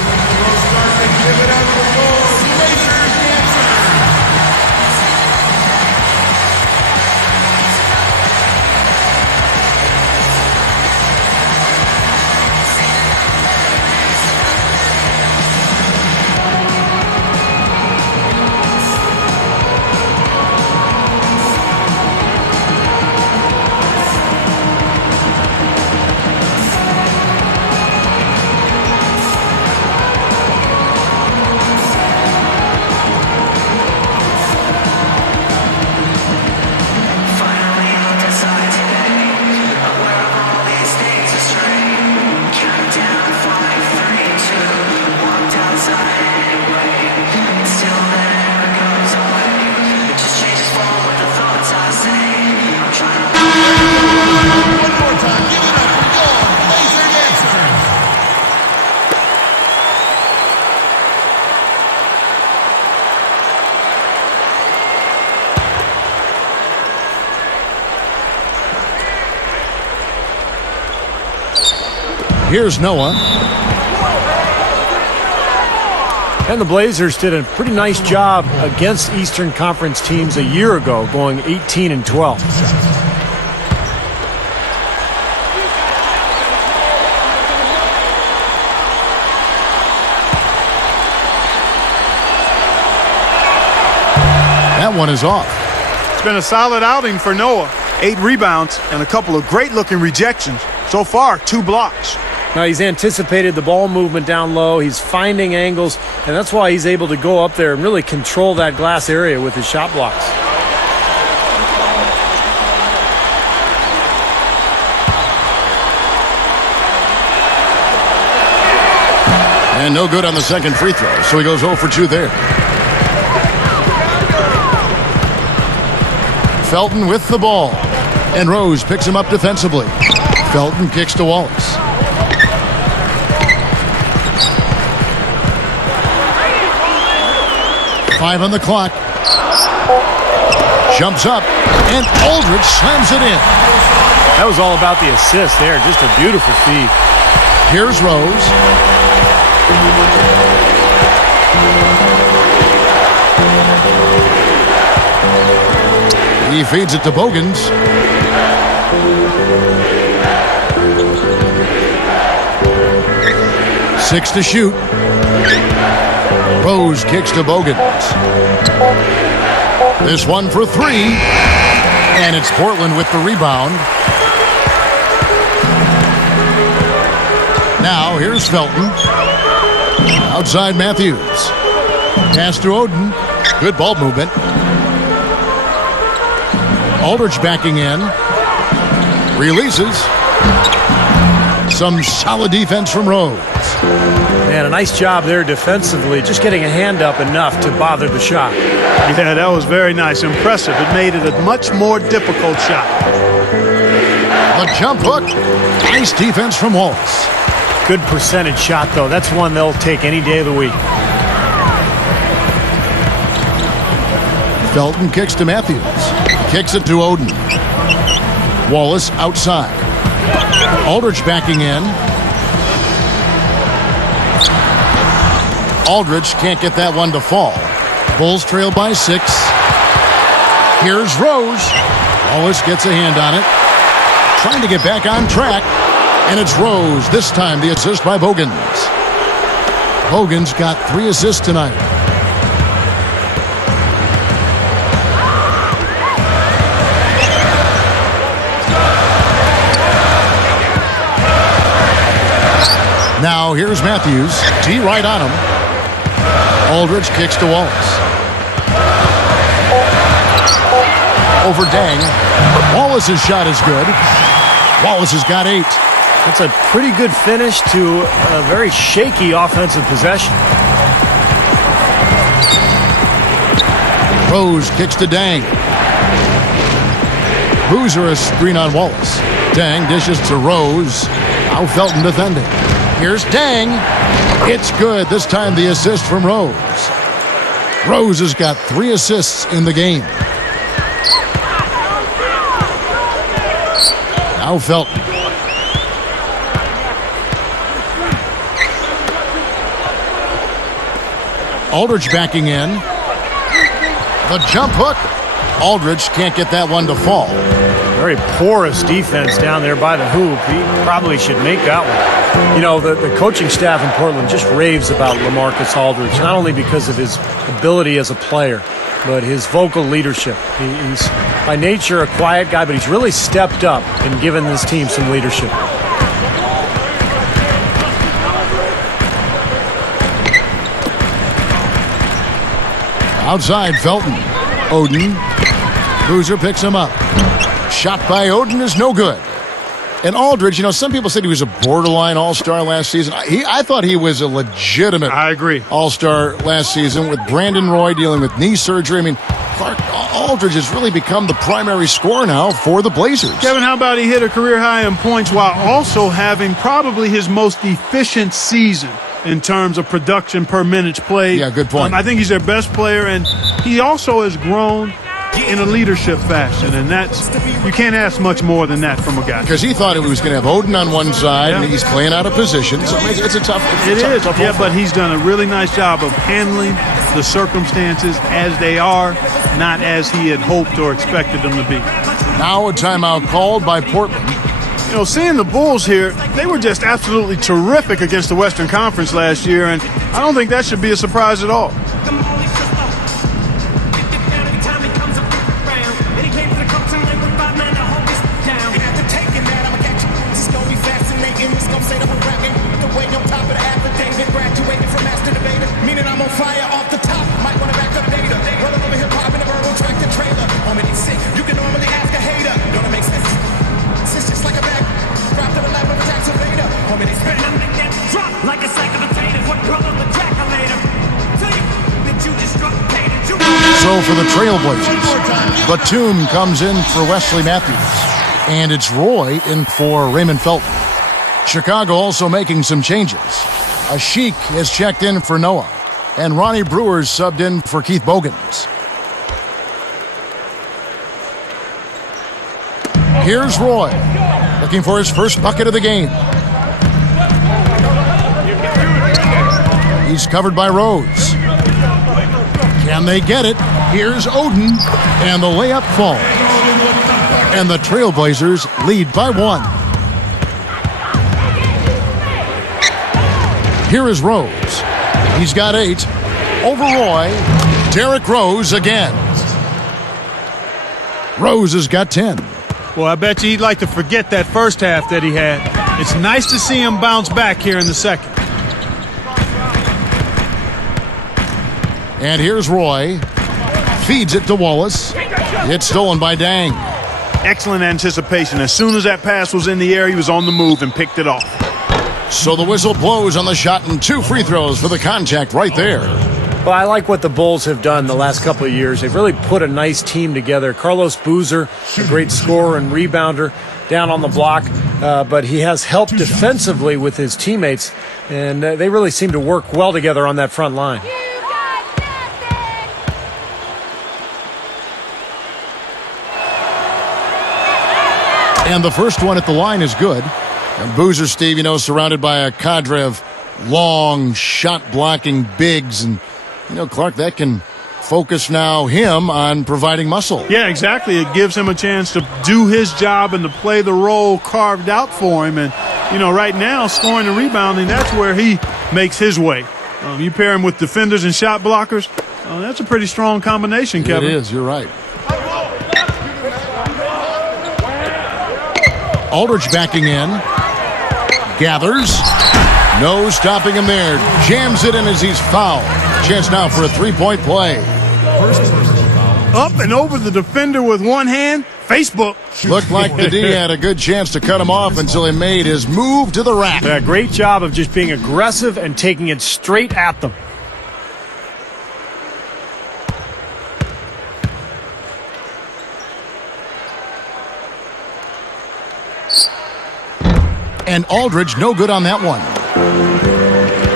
Here's Noah. And the Blazers did a pretty nice job against Eastern Conference teams a year ago, going 18-12. That one is off. It's been a solid outing for Noah. 8 rebounds and a couple of great-looking rejections. So far, 2 blocks. Now, he's anticipated the ball movement down low. He's finding angles, and that's why he's able to go up there and really control that glass area with his shot blocks. And no good on the second free throw, so he goes 0 for 2 there. Felton with the ball. And Rose picks him up defensively. Felton kicks to Wallace. Five on the clock. Jumps up, and Aldridge slams it in. That was all about the assist there. Just a beautiful feed. Here's Rose. He feeds it to Bogans. Six to shoot. Rose kicks to Bogans. This one for 3. And it's Portland with the rebound. Now here's Felton. Outside Matthews. Pass to Oden. Good ball movement. Aldridge backing in. Releases. Some solid defense from Rose. Man, a nice job there defensively, just getting a hand up enough to bother the shot. Yeah, that was very nice. Impressive. It made it a much more difficult shot. A jump hook. Nice defense from Wallace. Good percentage shot, though. That's one they'll take any day of the week. Felton kicks to Matthews. Kicks it to Oden. Wallace outside. Aldridge backing in. Aldridge can't get that one to fall. Bulls trail by 6. Here's Rose. Wallace gets a hand on it. Trying to get back on track. And it's Rose. This time the assist by Bogans. Bogans got 3 assists tonight. Now here's Matthews. T right on him. Aldridge kicks to Wallace. Over Dang. Wallace's shot is good. Wallace has got 8. That's a pretty good finish to a very shaky offensive possession. Rose kicks to Dang. Boozer a screen on Wallace. Dang dishes to Rose. Now Felton defending. Here's Dang. It's good. This time the assist from Rose. Rose has got 3 assists in the game. Now Felton. Aldridge backing in. The jump hook. Aldridge can't get that one to fall. Very porous defense down there by the hoop. He probably should make that one. You know, the coaching staff in Portland just raves about LaMarcus Aldridge, not only because of his ability as a player, but his vocal leadership. He's by nature a quiet guy, but he's really stepped up and given this team some leadership. Outside, Felton. Oden. Boozer picks him up. Shot by Oden is no good. And Aldridge, you know, some people said he was a borderline all-star last season. I thought he was a legitimate all-star last season with Brandon Roy dealing with knee surgery. I mean, Aldridge has really become the primary scorer now for the Blazers. Kevin, how about he hit a career high in points while also having probably his most efficient season in terms of production per minutes played? Yeah, good point. I think he's their best player, and he also has grown in a leadership fashion, and you can't ask much more than that from a guy. Because he thought he was going to have Odin on one side, and he's playing out of position, so it's a tough. It is, but he's done a really nice job of handling the circumstances as they are, not as he had hoped or expected them to be. Now a timeout called by Portland. You know, seeing the Bulls here, they were just absolutely terrific against the Western Conference last year, and I don't think that should be a surprise at all. So for the Trailblazers, Batum comes in for Wesley Matthews, and it's Roy in for Raymond Felton. Chicago also making some changes. Ashik has checked in for Noah, and Ronnie Brewer's subbed in for Keith Bogans. Here's Roy, looking for his first bucket of the game. He's covered by Rose. Can they get it? Here's Odin, and the layup falls. And the Trailblazers lead by 1. Here is Rose. He's got 8. Over Roy. Derrick Rose again. Rose has got 10. Well, I bet you he'd like to forget that first half that he had. It's nice to see him bounce back here in the second. And here's Roy. Feeds it to Wallace. It's stolen by Dang. Excellent anticipation. As soon as that pass was in the air, he was on the move and picked it off. So the whistle blows on the shot, and 2 free throws for the contact right there. Well, I like what the Bulls have done the last couple of years. They've really put a nice team together. Carlos Boozer, a great scorer and rebounder down on the block, but he has helped defensively with his teammates, and they really seem to work well together on that front line. And the first one at the line is good. And Boozer, Steve, surrounded by a cadre of long shot-blocking bigs. And, Clark, that can focus now him on providing muscle. Yeah, exactly. It gives him a chance to do his job and to play the role carved out for him. And, right now, scoring and rebounding, that's where he makes his way. You pair him with defenders and shot blockers, that's a pretty strong combination, Kevin. It is. You're right. Aldridge backing in. Gathers. No stopping him there. Jams it in as he's fouled. Chance now for a three-point play. Up and over the defender with one hand. Facebook. Looked like the D had a good chance to cut him off until he made his move to the rack. Yeah, great job of just being aggressive and taking it straight at them. And Aldridge no good on that one.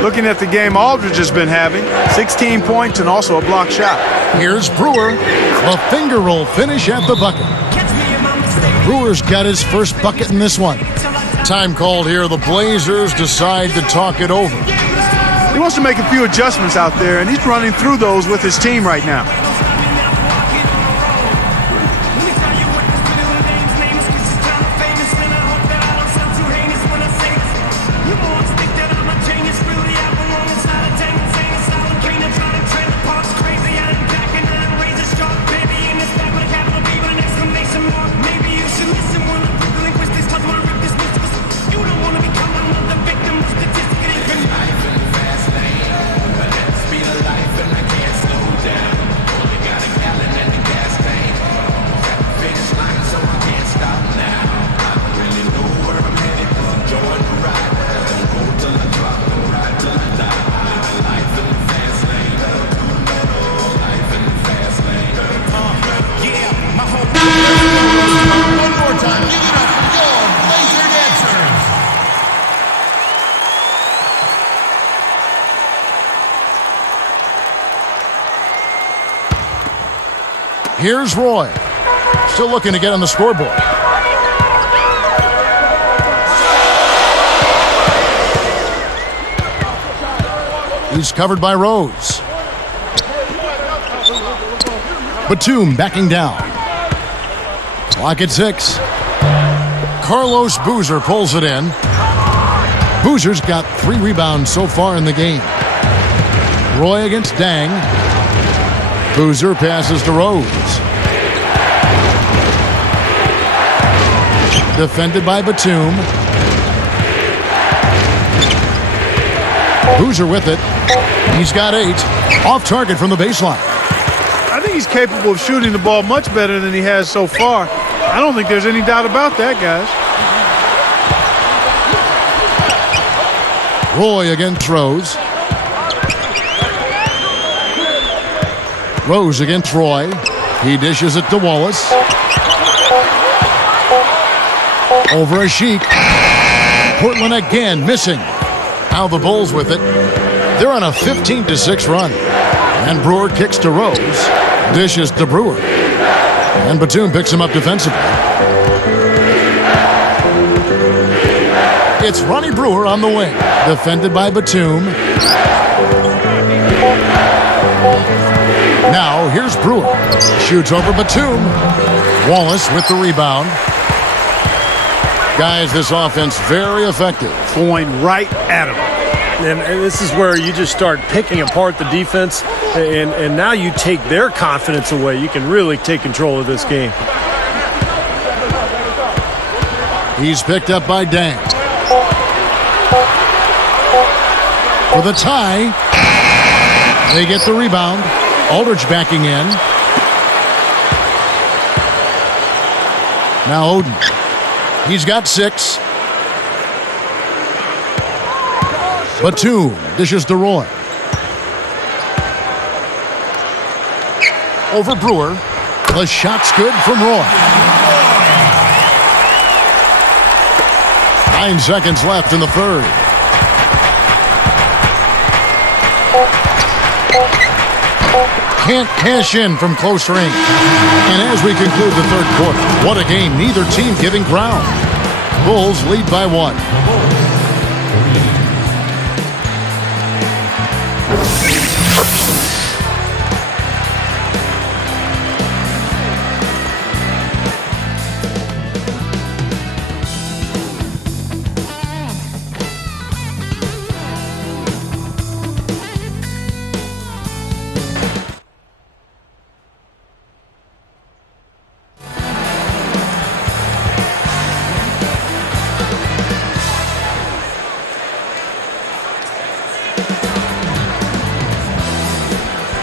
Looking at the game Aldridge has been having, 16 points and also a block shot. Here's Brewer. A finger roll finish at the bucket. Brewer's got his first bucket in this one. Time called here. The Blazers decide to talk it over. He wants to make a few adjustments out there, and he's running through those with his team right now. Here's Roy. Still looking to get on the scoreboard. He's covered by Rose. Batum backing down. Clock at 6. Carlos Boozer pulls it in. Boozer's got 3 rebounds so far in the game. Roy against Dang. Boozer passes to Rose. Defended by Batum. Boozer with it. He's got 8. Off target from the baseline. I think he's capable of shooting the ball much better than he has so far. I don't think there's any doubt about that, guys. Roy against Rose. Rose against Roy. He dishes it to Wallace. Over a Sheik. Portland again missing. Now the Bulls with it. They're on a 15-6 run. And Brewer kicks to Rose. Dishes to Brewer. And Batum picks him up defensively. It's Ronnie Brewer on the wing. Defended by Batum. Now here's Brewer. Shoots over Batum. Wallace with the rebound. Guys, this offense very effective. Going right at him. And this is where you just start picking apart the defense, and now you take their confidence away. You can really take control of this game. He's picked up by Dang. For the tie. They get the rebound. Aldridge backing in. Now Oden. He's got 6. Batum dishes to Roy. Over Brewer. The shot's good from Roy. 9 seconds left in the third. Can't cash in from close range. And as we conclude the third quarter, what a game. Neither team giving ground. Bulls lead by 1.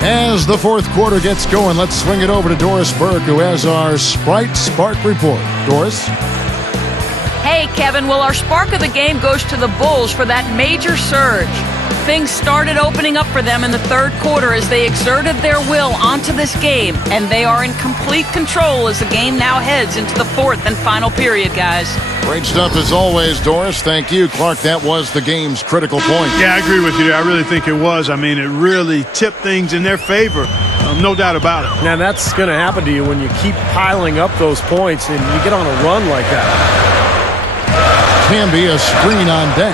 As the fourth quarter gets going, let's swing it over to Doris Burke, who has our Sprite Spark report. Doris? Hey, Kevin. Well, our spark of the game goes to the Bulls for that major surge. Things started opening up for them in the third quarter as they exerted their will onto this game, and they are in complete control as the game now heads into the fourth and final period, guys. Great stuff as always, Doris. Thank you. Clark, that was the game's critical point. Yeah, I agree with you there. I really think it was. I mean, it really tipped things in their favor. No doubt about it. Now, that's going to happen to you when you keep piling up those points and you get on a run like that. Can be a screen on Deng.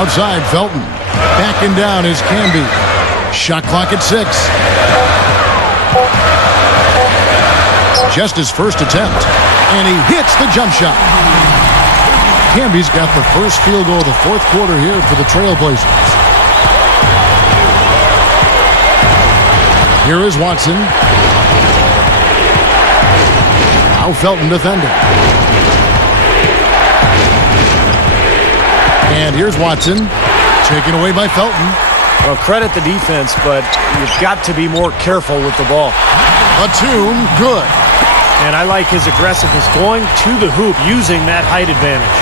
Outside, Felton. Backing down is Canby. Shot clock at 6. Just his first attempt. And he hits the jump shot. Canby's got the first field goal of the fourth quarter here for the Trailblazers. Here is Watson. Now Felton defending. And here's Watson. Taken away by Felton. Well, credit the defense, but you've got to be more careful with the ball. Batum, good. And I like his aggressiveness going to the hoop using that height advantage.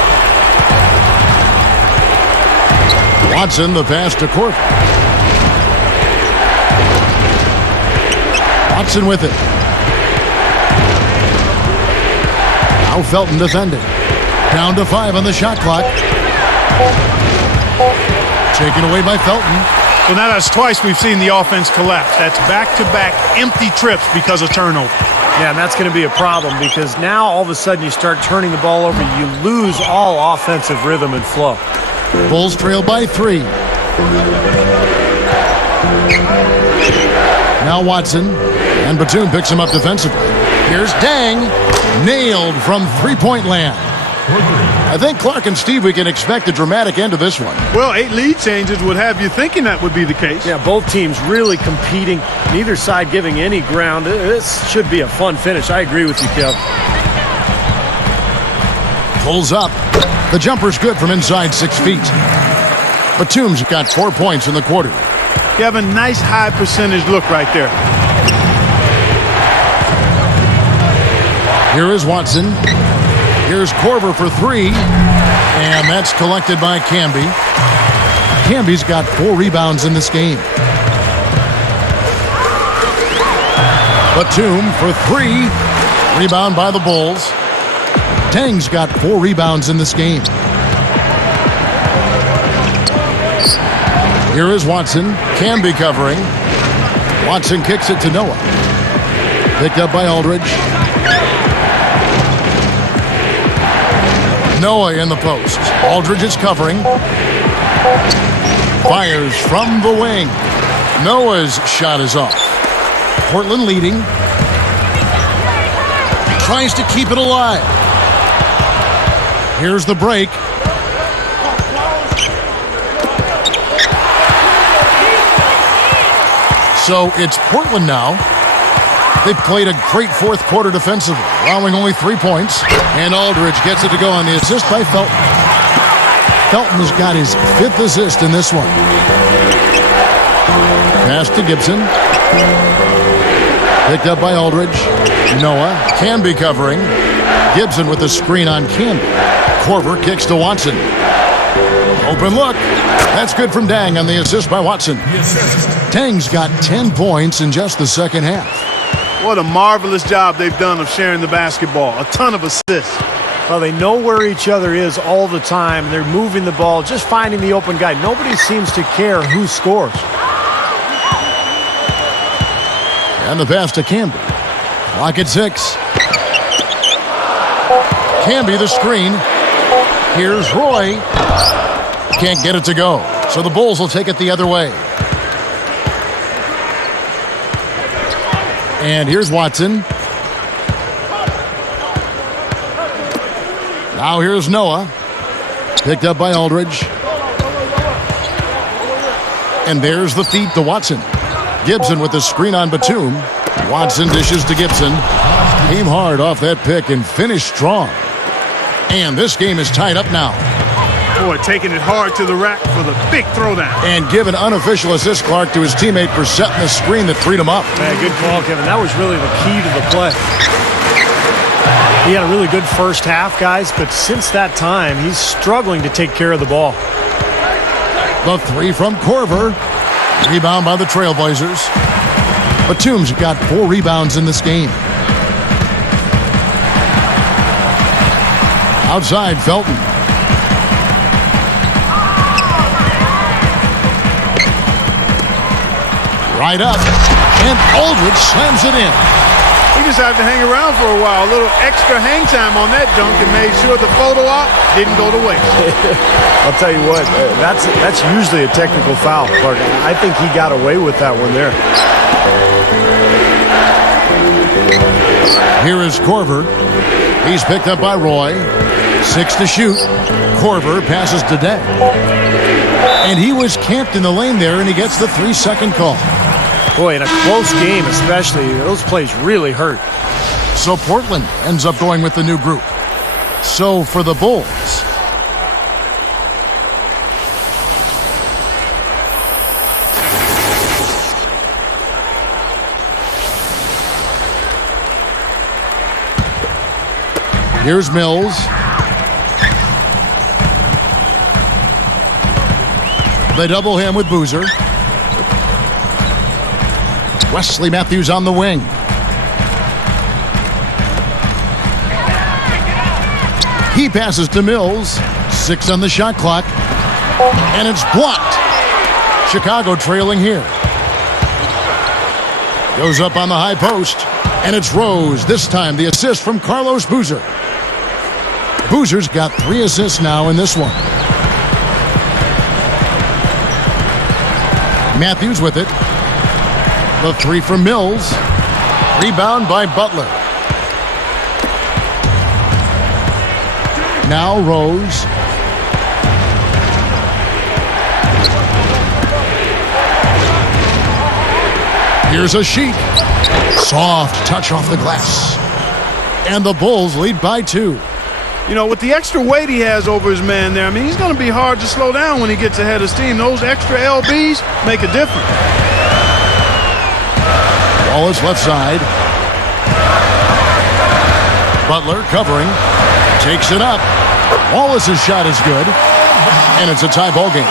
Watson, the pass to Court. Watson with it. Now Felton defending. Down to 5 on the shot clock. Taken away by Felton. So now that's twice we've seen the offense collapse. That's back-to-back empty trips because of turnover. Yeah, and that's going to be a problem because now all of a sudden you start turning the ball over, you lose all offensive rhythm and flow. Bulls trail by 3. Now Watson, and Batum picks him up defensively. Here's Dang, nailed from three-point land. I think Clark and Steve, we can expect a dramatic end to this one. Well, 8 lead changes would have you thinking that would be the case. Yeah, both teams really competing, neither side giving any ground. This should be a fun finish. I agree with you, Kev. Pulls up. The jumper's good from inside 6 feet. Batum's got 4 points in the quarter. Kevin, nice high percentage look right there. Here is Watson. Here's Korver for 3. And that's collected by Camby. Camby's got 4 rebounds in this game. Batum for 3. Rebound by the Bulls. Dang's got 4 rebounds in this game. Here is Watson. Camby covering. Watson kicks it to Noah. Picked up by Aldridge. Noah in the post. Aldridge is covering. Fires from the wing. Noah's shot is off. Portland leading. Tries to keep it alive. Here's the break. So it's Portland now. They've played a great fourth quarter defensively, allowing only 3 points. And Aldridge gets it to go on the assist by Felton. Felton has got his 5th assist in this one. Pass to Gibson. Picked up by Aldridge. Noah. Camby covering. Gibson with the screen on Camby. Korver kicks to Watson. Open look. That's good from Dang on the assist by Watson. Dang's got 10 points in just the second half. What a marvelous job they've done of sharing the basketball. A ton of assists. Well, they know where each other is all the time. They're moving the ball, just finding the open guy. Nobody seems to care who scores. And the pass to Camby. Clock at 6. Camby the screen. Here's Roy. Can't get it to go. So the Bulls will take it the other way. And here's Watson. Now here's Noah. Picked up by Aldridge. And there's the feed to Watson. Gibson with the screen on Batum. Watson dishes to Gibson. Came hard off that pick and finished strong. And this game is tied up now. Boy, taking it hard to the rack for the big throwdown. And give an unofficial assist, Clark, to his teammate for setting the screen that freed him up. Man, good call, Kevin. That was really the key to the play. He had a really good first half, guys, but since that time, he's struggling to take care of the ball. The 3 from Korver. Rebound by the Trailblazers. Batum's got 4 rebounds in this game. Outside, Felton. Right up, and Aldridge slams it in. He decided to hang around for a while. A little extra hang time on that dunk and made sure the photo op didn't go to waste. I'll tell you what, that's usually a technical foul, Clark. I think he got away with that one there. Here is Korver. He's picked up by Roy. 6 to shoot. Korver passes to Dang. And he was camped in the lane there, and he gets the 3-second call. Boy, in a close game especially, those plays really hurt. So Portland ends up going with the new group. So for the Bulls, here's Mills. They double him with Boozer. Wesley Matthews on the wing. He passes to Mills. 6 on the shot clock. And it's blocked. Chicago trailing here. Goes up on the high post, and it's Rose. This time the assist from Carlos Boozer. Boozer's got 3 assists now in this one. Matthews with it. The 3 from Mills. Rebound by Butler. Now Rose. Here's a Sheik. Soft touch off the glass. And the Bulls lead by 2. You know, with the extra weight he has over his man there, I mean, he's going to be hard to slow down when he gets ahead of steam. Those extra LBs make a difference. Wallace left side. Butler covering. Takes it up. Wallace's shot is good. And it's a tie ball game.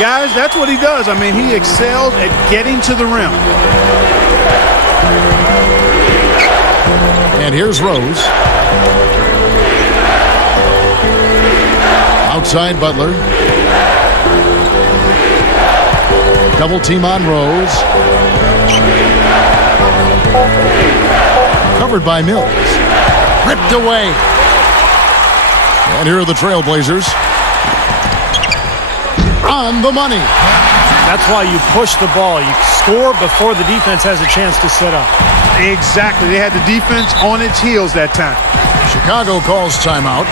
Guys, that's what he does. I mean, he excels at getting to the rim. And here's Rose. Outside Butler. Double team on Rose. Covered by Mills. Ripped away. And here are the Trailblazers. On the money. That's why you push the ball. You score before the defense has a chance to set up. Exactly. They had the defense on its heels that time. Chicago calls timeout.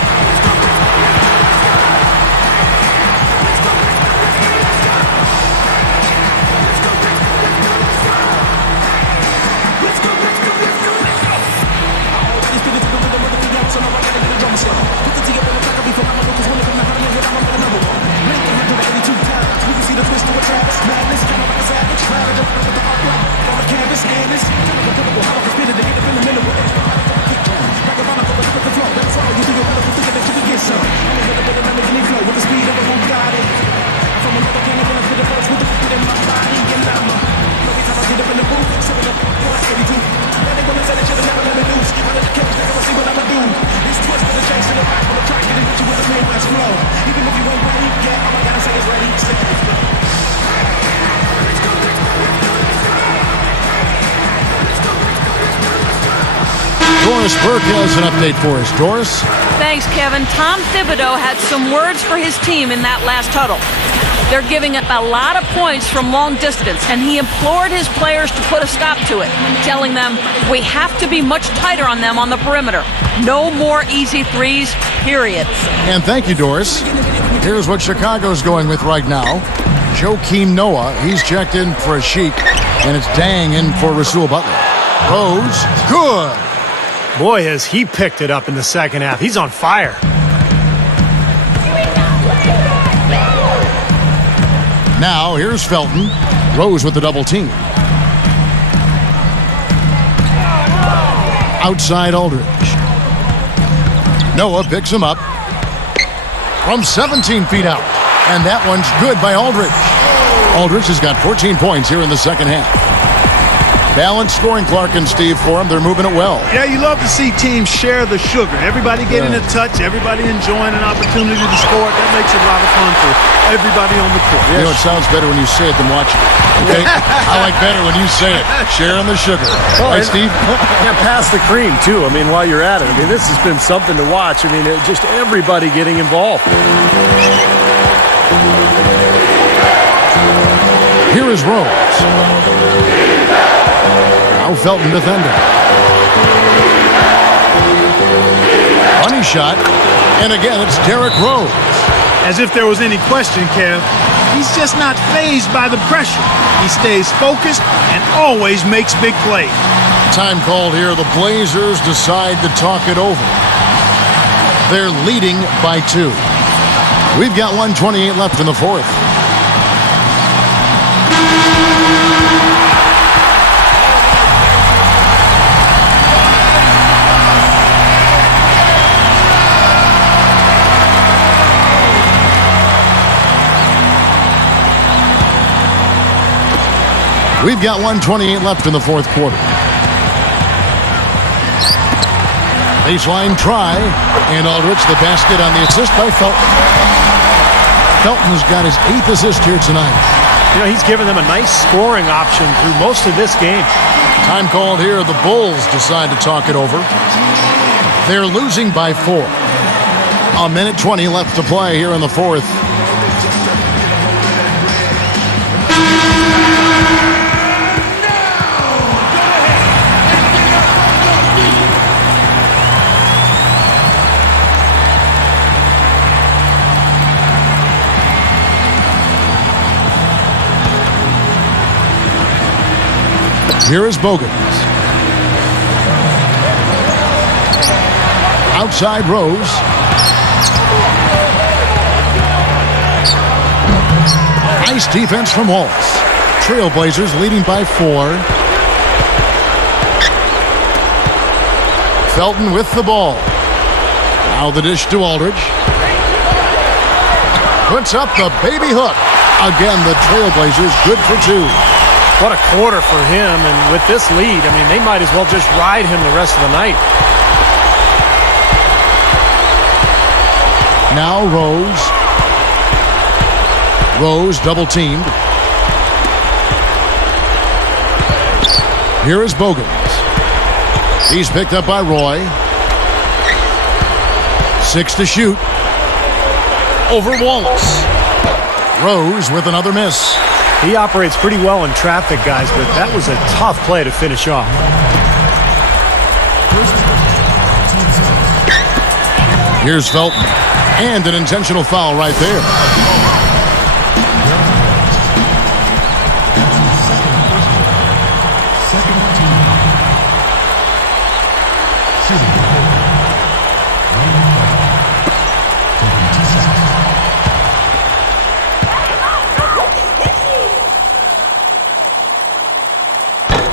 Doris Burke has an update for us. Doris? Thanks, Kevin. Tom Thibodeau had some words for his team in that last huddle. They're giving up a lot of points from long distance, and he implored his players to put a stop to it, telling them, we have to be much tighter on them on the perimeter. No more easy threes, period. And thank you, Doris. Here's what Chicago's going with right now. Joakim Noah, he's checked in for a Sheik, and it's Dang in for Rasul Butler. Rose, good. Boy, has he picked it up in the second half. He's on fire. Now, here's Felton. Rose with the double team. Outside Aldridge. Noah picks him up. From 17 feet out. And that one's good by Aldridge. Aldridge has got 14 points here in the second half. Balanced scoring, Clark and Steve, for them. They're moving it well. Yeah, you love to see teams share the sugar. Everybody getting a touch, everybody enjoying an opportunity to score. That makes it a lot of fun for everybody on the court. You know, it sounds better when you say it than watch it. Okay? I like better when you say it. Sharing the sugar. Right, Steve? Yeah, pass the cream, too. I mean, while you're at it. I mean, this has been something to watch. I mean, just everybody getting involved. Here is Rose. Now Felton defending. Funny shot. And again, it's Derrick Rose. As if there was any question, Kev. He's just not fazed by the pressure. He stays focused and always makes big plays. Time called here. The Blazers decide to talk it over. They're leading by 2. We've got 1:28 left in the fourth. We've got 1:28 left in the fourth quarter. Baseline try, and Aldridge the basket on the assist by Felton. Felton's got his 8th assist here tonight. You know, he's given them a nice scoring option through most of this game. Time called here. The Bulls decide to talk it over. They're losing by 4. A minute 20 left to play here in the fourth. Here is Bogans. Outside Rose. Nice defense from Waltz. Trailblazers leading by 4. Felton with the ball. Now the dish to Aldridge. Puts up the baby hook. Again, the Trailblazers good for 2. What a quarter for him, and with this lead, I mean, they might as well just ride him the rest of the night. Now Rose. Rose double teamed. Here is Bogans. He's picked up by Roy. 6 to shoot. Over Wallace. Rose with another miss. He operates pretty well in traffic, guys, but that was a tough play to finish off. Here's Felton. And an intentional foul right there.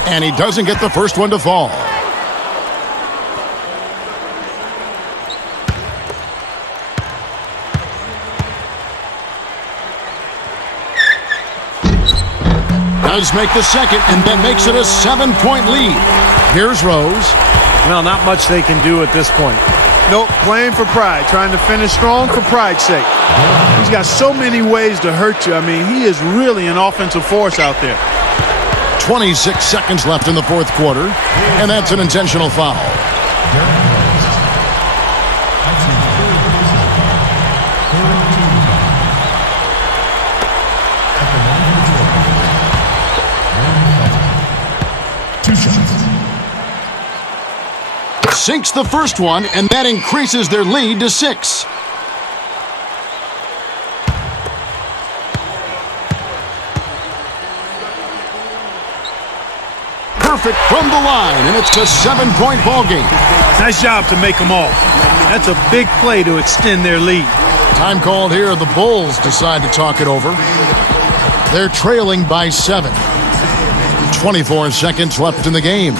And he doesn't get the first one to fall. Does make the second, and that makes it a 7-point lead. Here's Rose. Well, not much they can do at this point. Nope, playing for pride, trying to finish strong for pride's sake. He's got so many ways to hurt you. I mean, he is really an offensive force out there. 26 seconds left in the fourth quarter, and that's an intentional foul. Sinks the first one, and that increases their lead to 6. Perfect from the line, and it's a 7-point ball game. Nice job to make them all. That's a big play to extend their lead. Time called here. The Bulls decide to talk it over. They're trailing by 7. 24 seconds left in the game.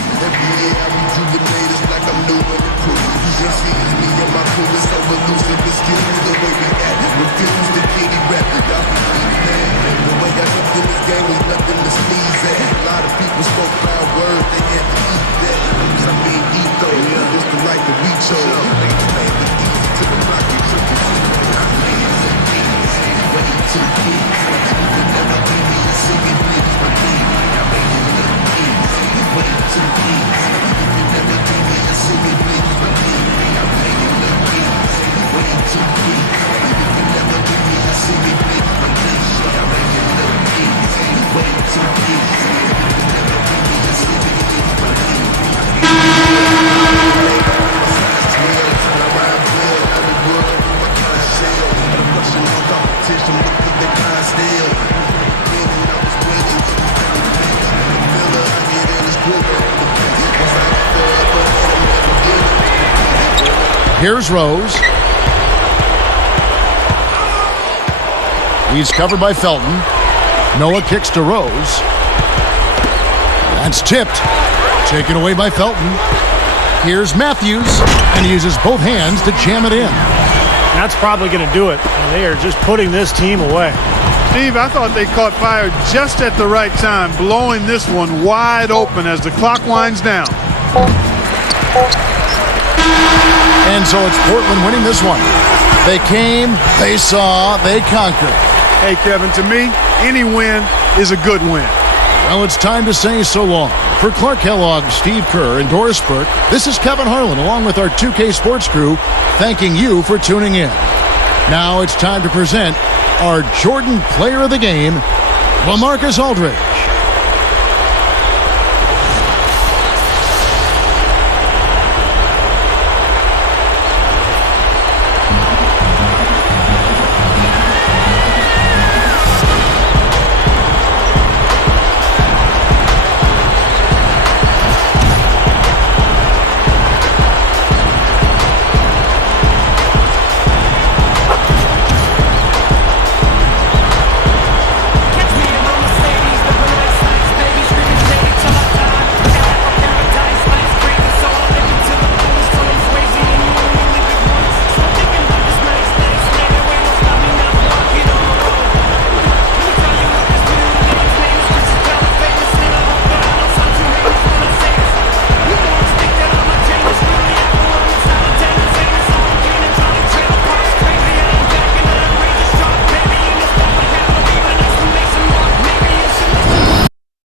Here's Rose. He's covered by Felton. Noah kicks to Rose. That's tipped. Taken away by Felton. Here's Matthews, and he uses both hands to jam it in. That's probably going to do it. They are just putting this team away. Steve, I thought they caught fire just at the right time, blowing this one wide open as the clock winds down. And so it's Portland winning this one. They came, they saw, they conquered. Hey, Kevin, to me, any win is a good win. Well, it's time to say so long. For Clark Kellogg, Steve Kerr, and Doris Burke, this is Kevin Harlan along with our 2K Sports crew thanking you for tuning in. Now it's time to present our Jordan Player of the Game, LaMarcus Aldridge.